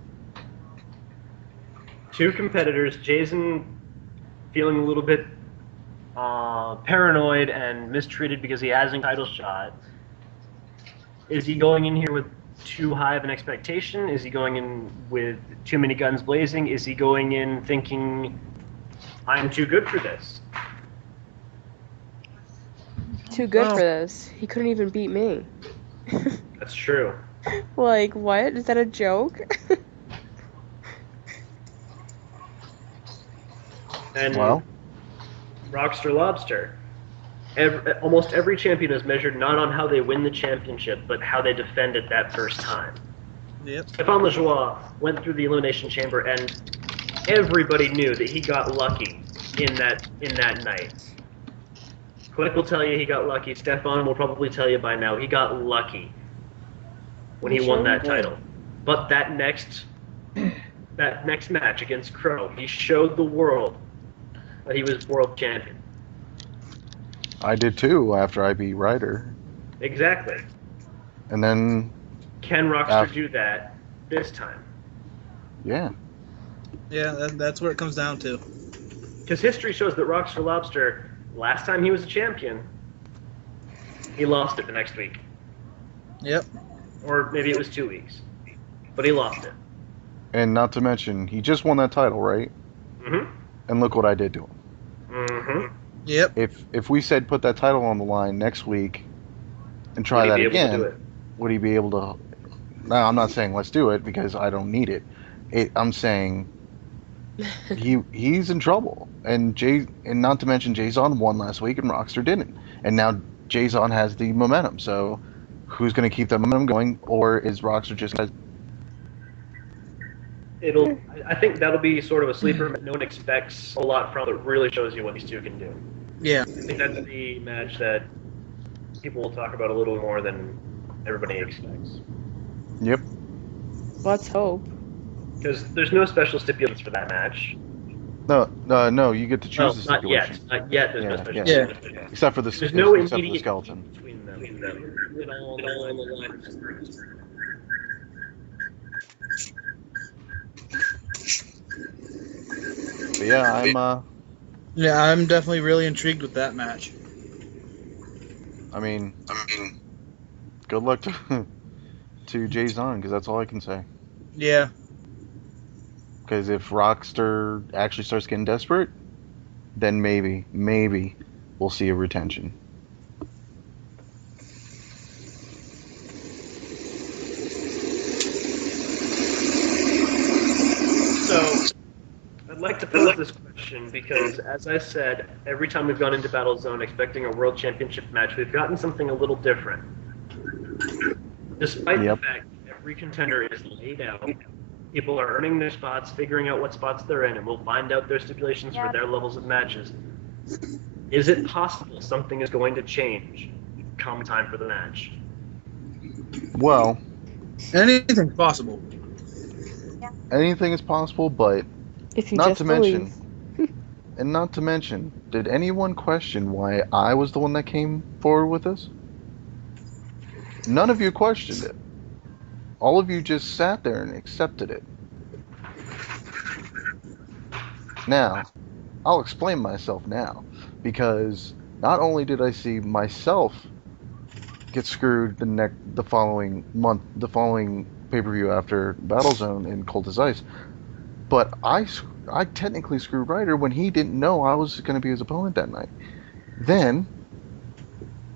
2 competitors. Jason feeling a little bit paranoid and mistreated because he hasn't title shot. Is he going in here with too high of an expectation? Is he going in with too many guns blazing? Is he going in thinking, I'm too good for this? Too good Well- for this. He couldn't even beat me. That's true. Like, what? Is that a joke? And Well, Rockstar Lobster. Almost every champion is measured not on how they win the championship, but how they defend it that first time. Yep. Stefan Lajoie went through the Elimination Chamber, and everybody knew that he got lucky in that night. Click will tell you he got lucky. Stefan will probably tell you by now he got lucky when he I'm won sure that he did. title. But that next match against Crow, he showed the world that he was world champion. I did too after I beat Ryder. Exactly. And then, Can Rockstar do that this time? yeah. Yeah, that's where it comes down to. Because history shows that Rockstar Lobster, last time he was a champion, he lost it the next week. Yep. Or maybe it was 2 weeks. But he lost it. And not to mention, he just won that title, right? Mm-hmm. And look what I did to him. Mm-hmm. Yep. If we said put that title on the line next week and try that again, would he be able to? No, I'm not saying let's do it because I don't need it. I'm saying he's in trouble. And not to mention Jason won last week and Rockstar didn't. And now Jason has the momentum. So who's going to keep that momentum going, or is Rockstar just gonna... I think that'll be sort of a sleeper that no one expects a lot from, but really shows you what these two can do. Yeah. I think that's the match that people will talk about a little more than everybody expects. Yep. Let's hope. Because there's no special stipulations for that match. No, you get to choose the not stipulation. yet. Not yet. There's no special Yeah. stipulations. Except for the There's no except for the immediate skeleton. between them. It all on the line. But yeah, I'm definitely really intrigued with that match. I mean, good luck to Jason, because that's all I can say. Yeah. Because if Rockstar actually starts getting desperate, then maybe we'll see a retention. So, I'd like to pose this question because, as I said, every time we've gone into Battle Zone expecting a World Championship match, we've gotten something a little different. Despite the fact that every contender is laid out, people are earning their spots, figuring out what spots they're in, and we'll find out their stipulations for their levels of matches. Is it possible something is going to change come time for the match? Well, anything's possible. Anything is possible, but If you not just to believe. mention, did anyone question why I was the one that came forward with this? None of you questioned it. All of you just sat there and accepted it. Now, I'll explain myself now, because not only did I see myself get screwed the following month, the following pay-per-view after Battlezone in Cold as Ice, but I technically screwed Ryder when he didn't know I was going to be his opponent that night. Then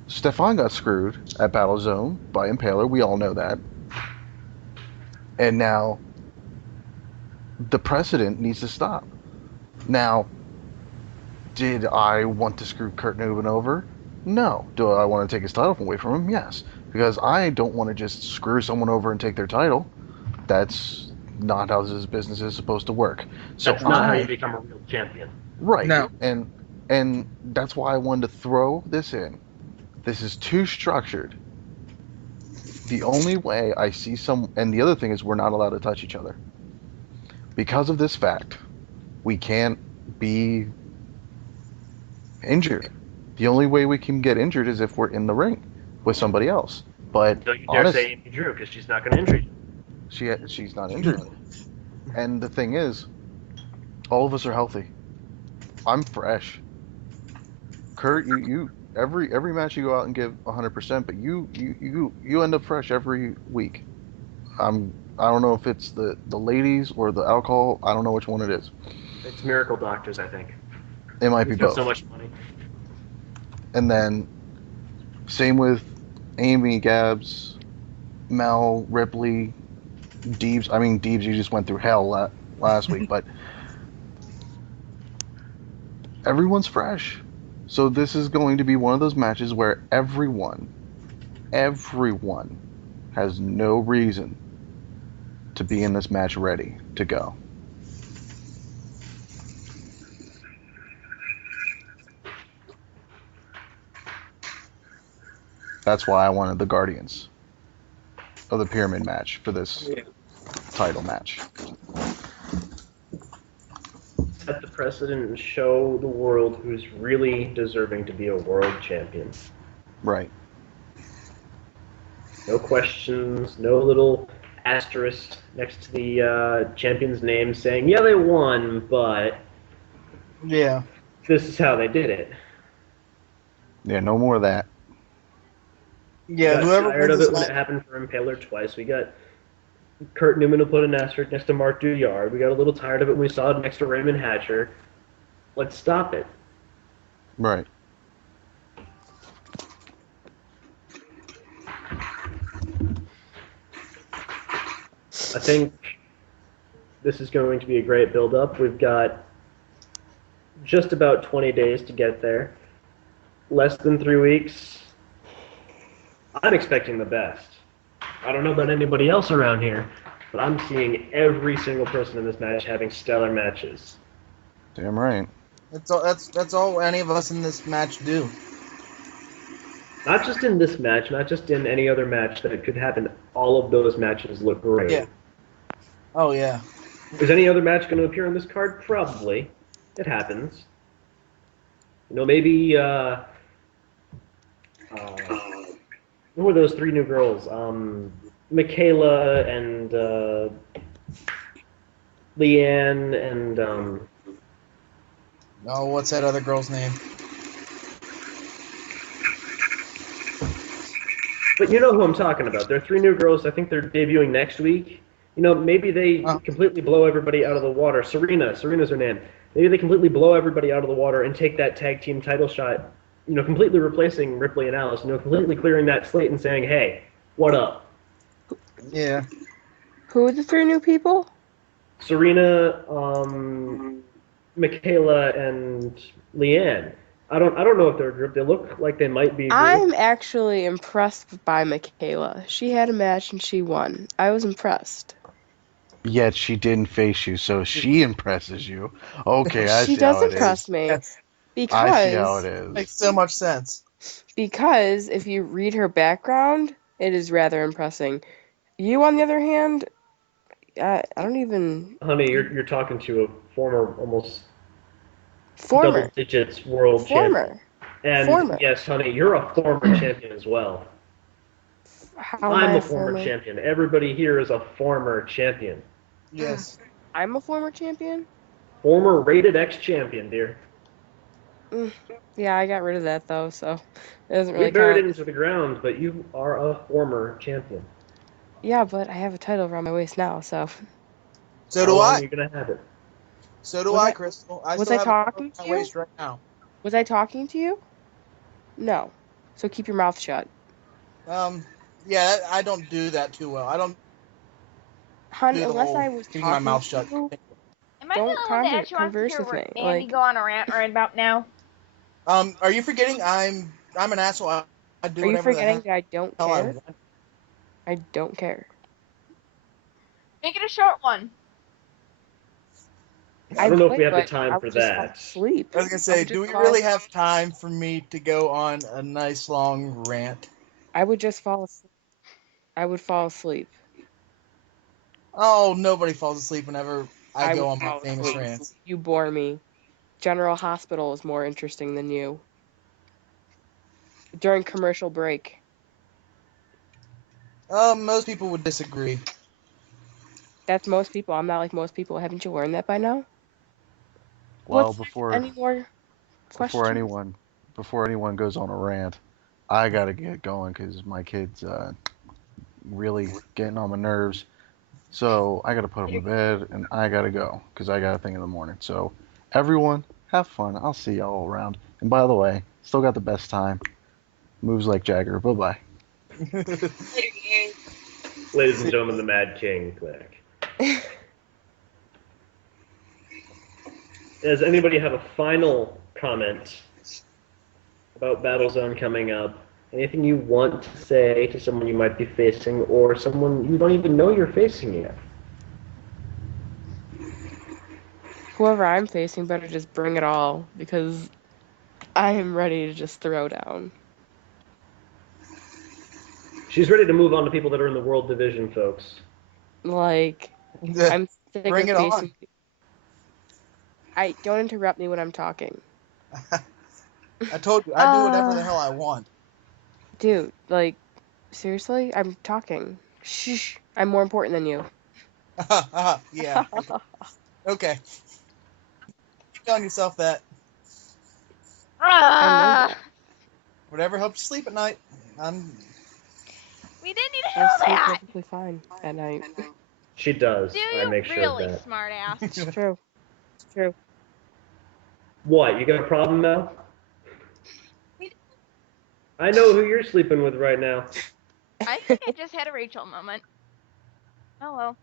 Stefan got screwed at Battlezone by Impaler. We all know that. And now the precedent needs to stop. Now, did I want to screw Kurt Newman over? No. Do I want to take his title away from him? Yes. Because I don't want to just screw someone over and take their title. That's not how this business is supposed to work. So That's not how you become a real champion. Right. No. And that's why I wanted to throw this in. This is too structured. The only way I see and the other thing is we're not allowed to touch each other. Because of this fact, we can't be injured. The only way we can get injured is if we're in the ring with somebody else. But Don't you dare say Amy Drew, because she's not going to injure you. she's not injured. And the thing is, all of us are healthy. I'm fresh. Kurt, you every match you go out and give 100%, but you end up fresh every week. I don't know if it's the ladies or the alcohol. I don't know which one it is. It's Miracle Doctors, I think. It might be We've got both. so much money. And then same with Amy, Gabs, Mel, Ripley, Deebs. I mean, Deebs, you just went through hell last week, but everyone's fresh. So this is going to be one of those matches where everyone has no reason to be in this match ready to go. That's why I wanted the Guardians of the Pyramid match for this title match. Set the precedent and show the world who's really deserving to be a world champion. Right. No questions, no little asterisk next to the champion's name saying, yeah, they won, but Yeah. this is how they did it. Yeah, no more of that. Yeah, We got whoever tired wins of this it when match, it happened for Impaler twice. We got Kurt Newman will put an asterisk next to Mark Duyard. We got a little tired of it when we saw it next to Raymond Hatcher. Let's stop it. Right. I think this is going to be a great build-up. We've got just about 20 days to get there. Less than 3 weeks. I'm expecting the best. I don't know about anybody else around here, but I'm seeing every single person in this match having stellar matches. Damn right. that's all any of us in this match do. Not just in this match, not just in any other match that could happen. All of those matches look great. Yeah. Oh yeah. Is any other match going to appear on this card? Probably. It happens. You know, maybe, who were those 3 new girls? Michaela and, Leanne and, Oh, what's that other girl's name? but you know who I'm talking about. There are 3 new girls. I think they're debuting next week. You know, maybe they completely blow everybody out of the water. Serena's her name. Maybe they completely blow everybody out of the water and take that tag team title shot, you know, completely replacing Ripley and Alice, you know, completely clearing that slate and saying, hey, what up? Yeah. Who are the 3 new people? Serena, Michaela, and Leanne. I don't know if they're a group. They look like they might be a group. I'm actually impressed by Michaela. She had a match and she won. I was impressed. Yet she didn't face you, so she impresses you. Okay, I She see how does it impress is. me. That's, I see how it Because is. makes so much sense. if you read her background, it is rather impressing. You, on the other hand, I don't even Honey, you're talking to a former almost former double digits world champion. And Former. yes, honey, you're a former champion as well. How am I'm I a former champion. Everybody here is a former champion. Yes. I'm a former champion. Former rated X champion, dear. Yeah, I got rid of that though, so it doesn't really We buried count. it into the ground, but you are a former champion. Yeah, but I have a title around my waist now, so. So How do long I. are you gonna have it? So do Was I, I- Crystal. was still I have talking it to around my you? waist right now. Was I talking to you? No. So keep your mouth shut. Yeah, I don't do that too well. I don't Hun, do the unless whole I was keeping talking my mouth to shut. you, Am I Don't the only one that actually wants to converse hear with me, Randy like- go on a rant right about now? Are you forgetting I'm an asshole? I do are you whatever the forgetting hell that I don't I care? want. I don't care. Make it a short one. I don't know if would, we have the but time I for would just fall that. asleep. I was gonna I say, would do just we fall really asleep. have time for me to go on a nice long rant? I would just fall asleep. I would fall asleep. Oh, nobody falls asleep whenever I go would on my fall famous asleep. rants. You bore me. General Hospital is more interesting than you. During commercial break. Most people would disagree. That's most people. I'm not like most people. Haven't you learned that by now? Well, What's before any more questions? before anyone goes on a rant, I gotta get going because my kid's really getting on my nerves. So I gotta put him to bed and I gotta go because I got a thing in the morning. So everyone, have fun. I'll see y'all around. And by the way, still got the best time. Moves like Jagger. Bye bye. Ladies and gentlemen, the Mad King, click. Does anybody have a final comment about Battlezone coming up? Anything you want to say to someone you might be facing or someone you don't even know you're facing yet? Whoever I'm facing better just bring it all because I am ready to just throw down. She's ready to move on to people that are in the World Division, folks. Like, I'm sick Bring of it facing. on. Don't interrupt me when I'm talking. I told you, I do whatever the hell I want. Dude, like, seriously? I'm talking. Shh. I'm more important than you. Yeah. Okay. Keep telling yourself that. Ah, Whatever helps you sleep at night. we didn't need to I know sleep that. perfectly fine at night. She does. Do I you make sure really, of that. smart ass? It's true. It's true. What? You got a problem, Mel? I know who you're sleeping with right now. I think I just had a Rachel moment. Oh well.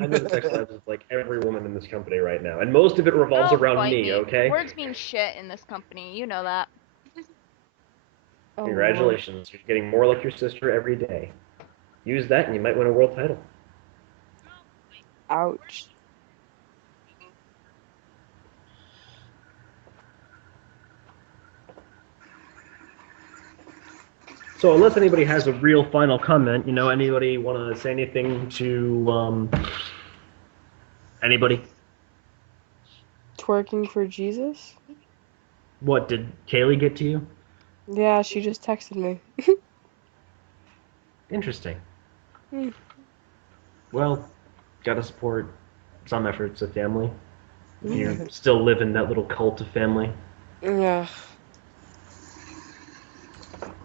I know the sex lives of like every woman in this company right now, and most of it revolves Don't around bite me. Okay. Words mean shit in this company. You know that. Oh, Congratulations, you're getting more like your sister every day. Use that, and you might win a world title. Lord. Ouch. So unless anybody has a real final comment, anybody want to say anything to anybody? Twerking for Jesus? What, did Kaylee get to you? Yeah, she just texted me. Interesting. Hmm. Well, gotta support some efforts of family. You still live in that little cult of family. Yeah.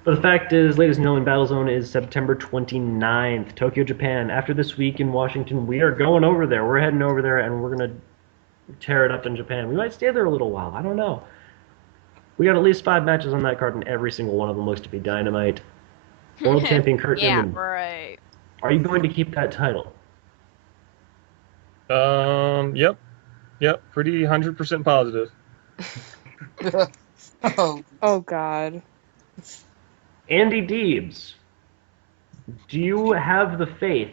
But the fact is, ladies and gentlemen, Battlezone is September 29th, Tokyo, Japan. After this week in Washington, we are going over there. We're heading over there, and we're going to tear it up in Japan. We might stay there a little while. I don't know. We got at least 5 matches on that card, and every single one of them looks to be dynamite. World Champion Kurt Yeah, Newman, right. are you going to keep that title? Yep, pretty 100% positive. Oh, God. Andy Deebs, do you have the faith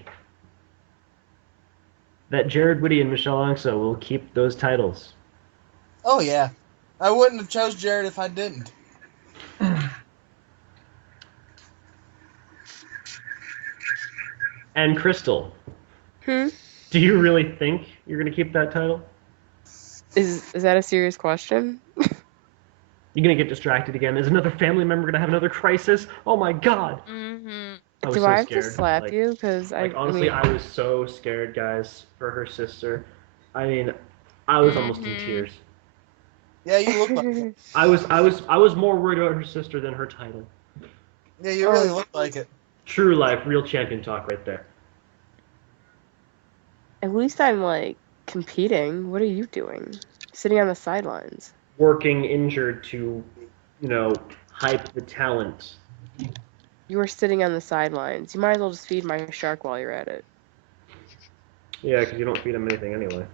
that Jared Whitty and Michelle Angso will keep those titles? Oh, yeah. I wouldn't have chose Jared if I didn't. And Crystal, Hmm? do you really think you're going to keep that title? Is that a serious question? You're going to get distracted again. Is another family member going to have another crisis? Oh my god! Mm-hmm. I was Do so I have scared. to slap you? Because Honestly, I was so scared, guys, for her sister. I mean, I was almost in tears. Yeah, you look like it. I was more worried about her sister than her title. Yeah, you really look like it. True life, real champion talk right there. At least I'm, like, competing. What are you doing? Sitting on the sidelines. Working injured to, hype the talent. You were sitting on the sidelines. You might as well just feed my shark while you're at it. Yeah, because you don't feed him anything anyway.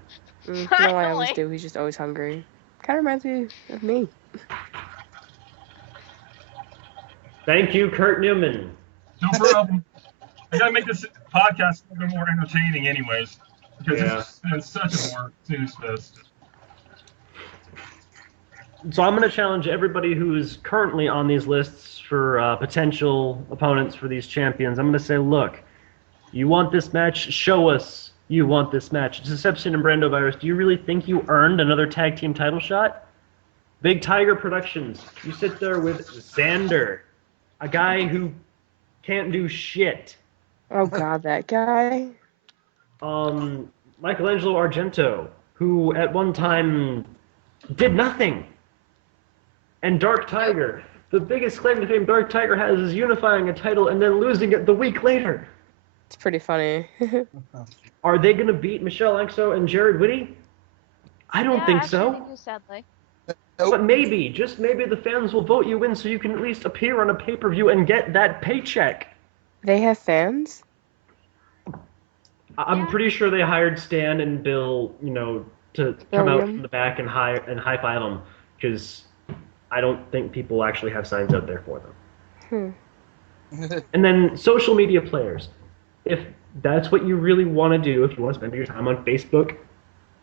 You know I always do. He's just always hungry. Kind of reminds me of me. Thank you, Kurt Newman. No problem. I gotta make this podcast a little bit more entertaining, anyways, because it's been such a more snooze fest. So I'm going to challenge everybody who is currently on these lists for potential opponents for these champions. I'm going to say, look, you want this match? Show us you want this match. Deception and Brando Virus, do you really think you earned another tag team title shot? Big Tiger Productions, you sit there with Xander, a guy who can't do shit. Oh, God, that guy. Michelangelo Argento, who at one time did nothing. And Dark Tiger. The biggest claim to fame Dark Tiger has is unifying a title and then losing it the week later. It's pretty funny. Are they going to beat Michelle Angso and Jared Whitty? I don't think so. They do, sadly. But maybe, just maybe the fans will vote you in so you can at least appear on a pay-per-view and get that paycheck. They have fans? I'm pretty sure they hired Stan and Bill, to come out from the back and high-five them, because I don't think people actually have signs out there for them. And then social media players. If that's what you really want to do, if you want to spend your time on Facebook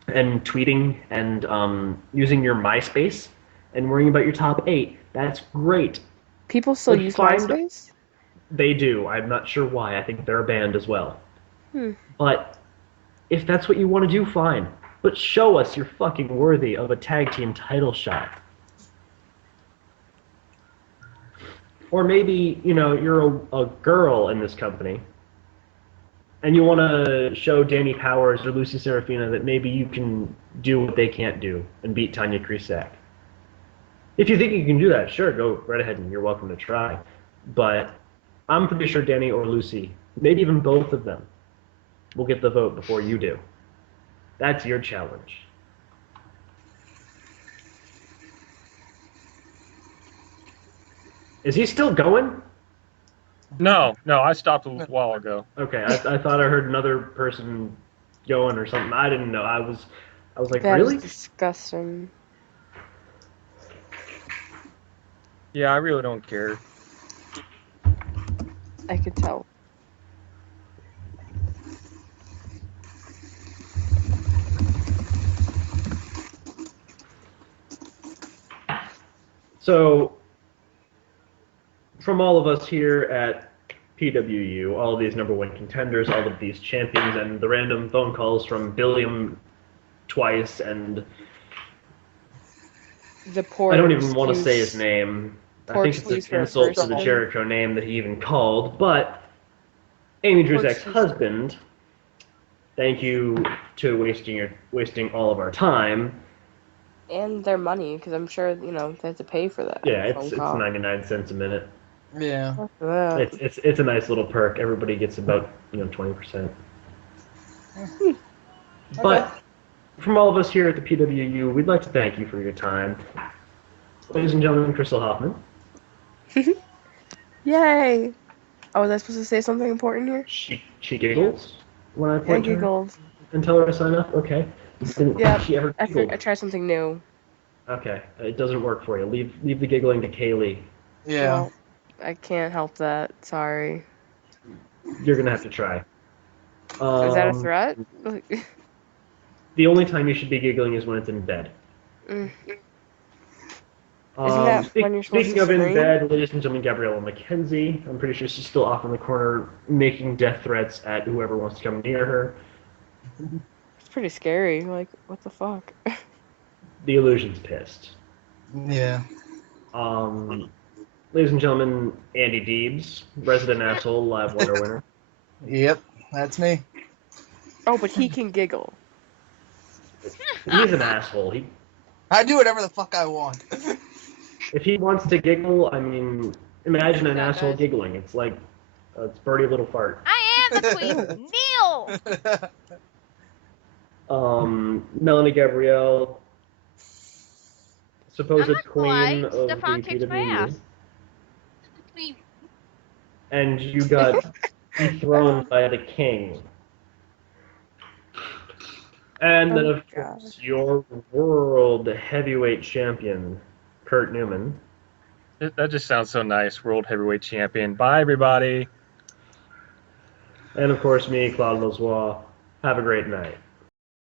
and tweeting and using your MySpace and worrying about your top 8, that's great. People still use MySpace? They do. I'm not sure why. I think they're a band as well. But If that's what you want to do, fine. But show us you're fucking worthy of a tag team title shot. Or maybe, you're a girl in this company, and you want to show Danny Powers or Lucy Serafina that maybe you can do what they can't do and beat Tanya Krisak. If you think you can do that, sure, go right ahead and you're welcome to try. But I'm pretty sure Danny or Lucy, maybe even both of them, will get the vote before you do. That's your challenge. Is he still going? No, I stopped a while ago. Okay, I thought I heard another person going or something. I didn't know. I was like, That really? is disgusting. Yeah, I really don't care. I could tell. So, from all of us here at PWU, all of these number one contenders, all of these champions, and the random phone calls from Billiam twice, and The poor I don't even want to say his name. I Poor think it's excuse an for a insult to the person. Jericho name that he even called, but Amy Drew's Poor ex-husband, thank you to wasting all of our time. And their money, because I'm sure, they have to pay for that. Yeah, phone it's call. 99 cents a minute. Yeah. Yeah. It's a nice little perk. Everybody gets about 20%. But from all of us here at the PWU, we'd like to thank you for your time, ladies and gentlemen. Crystal Hoffman. Yay! Oh, was I supposed to say something important here? She giggles when I I point to her giggled. and tell her to sign up. Okay. Didn't Yeah, she ever giggled? I tried something new. Okay, it doesn't work for you. Leave the giggling to Kaylee. Yeah. Well, I can't help that. Sorry. You're gonna have to try. Is that a threat? The only time you should be giggling is when it's in bed. Mm. Isn't that when you're supposed Speaking to of in scream? bed, ladies and gentlemen, Gabriella McKenzie. I'm pretty sure she's still off in the corner making death threats at whoever wants to come near her. It's pretty scary. Like, what the fuck? The illusion's pissed. Yeah. Ladies and gentlemen, Andy Deebs, resident asshole, live water winner. Yep. That's me. Oh, but he can giggle. He's an asshole. I do whatever the fuck I want. If he wants to giggle, I mean, imagine an asshole giggling. It's like it's Birdie Little Fart. I am the queen. Neil. Melanie Gabrielle, supposed I'm not queen polite. of Stefan the kicked my PWU. ass. And you got dethroned by the king. And then, Oh, of course, your world heavyweight champion, Kurt Newman. That just sounds so nice. World Heavyweight Champion. Bye, everybody. And, of course, me, Claude Lazois. Have a great night.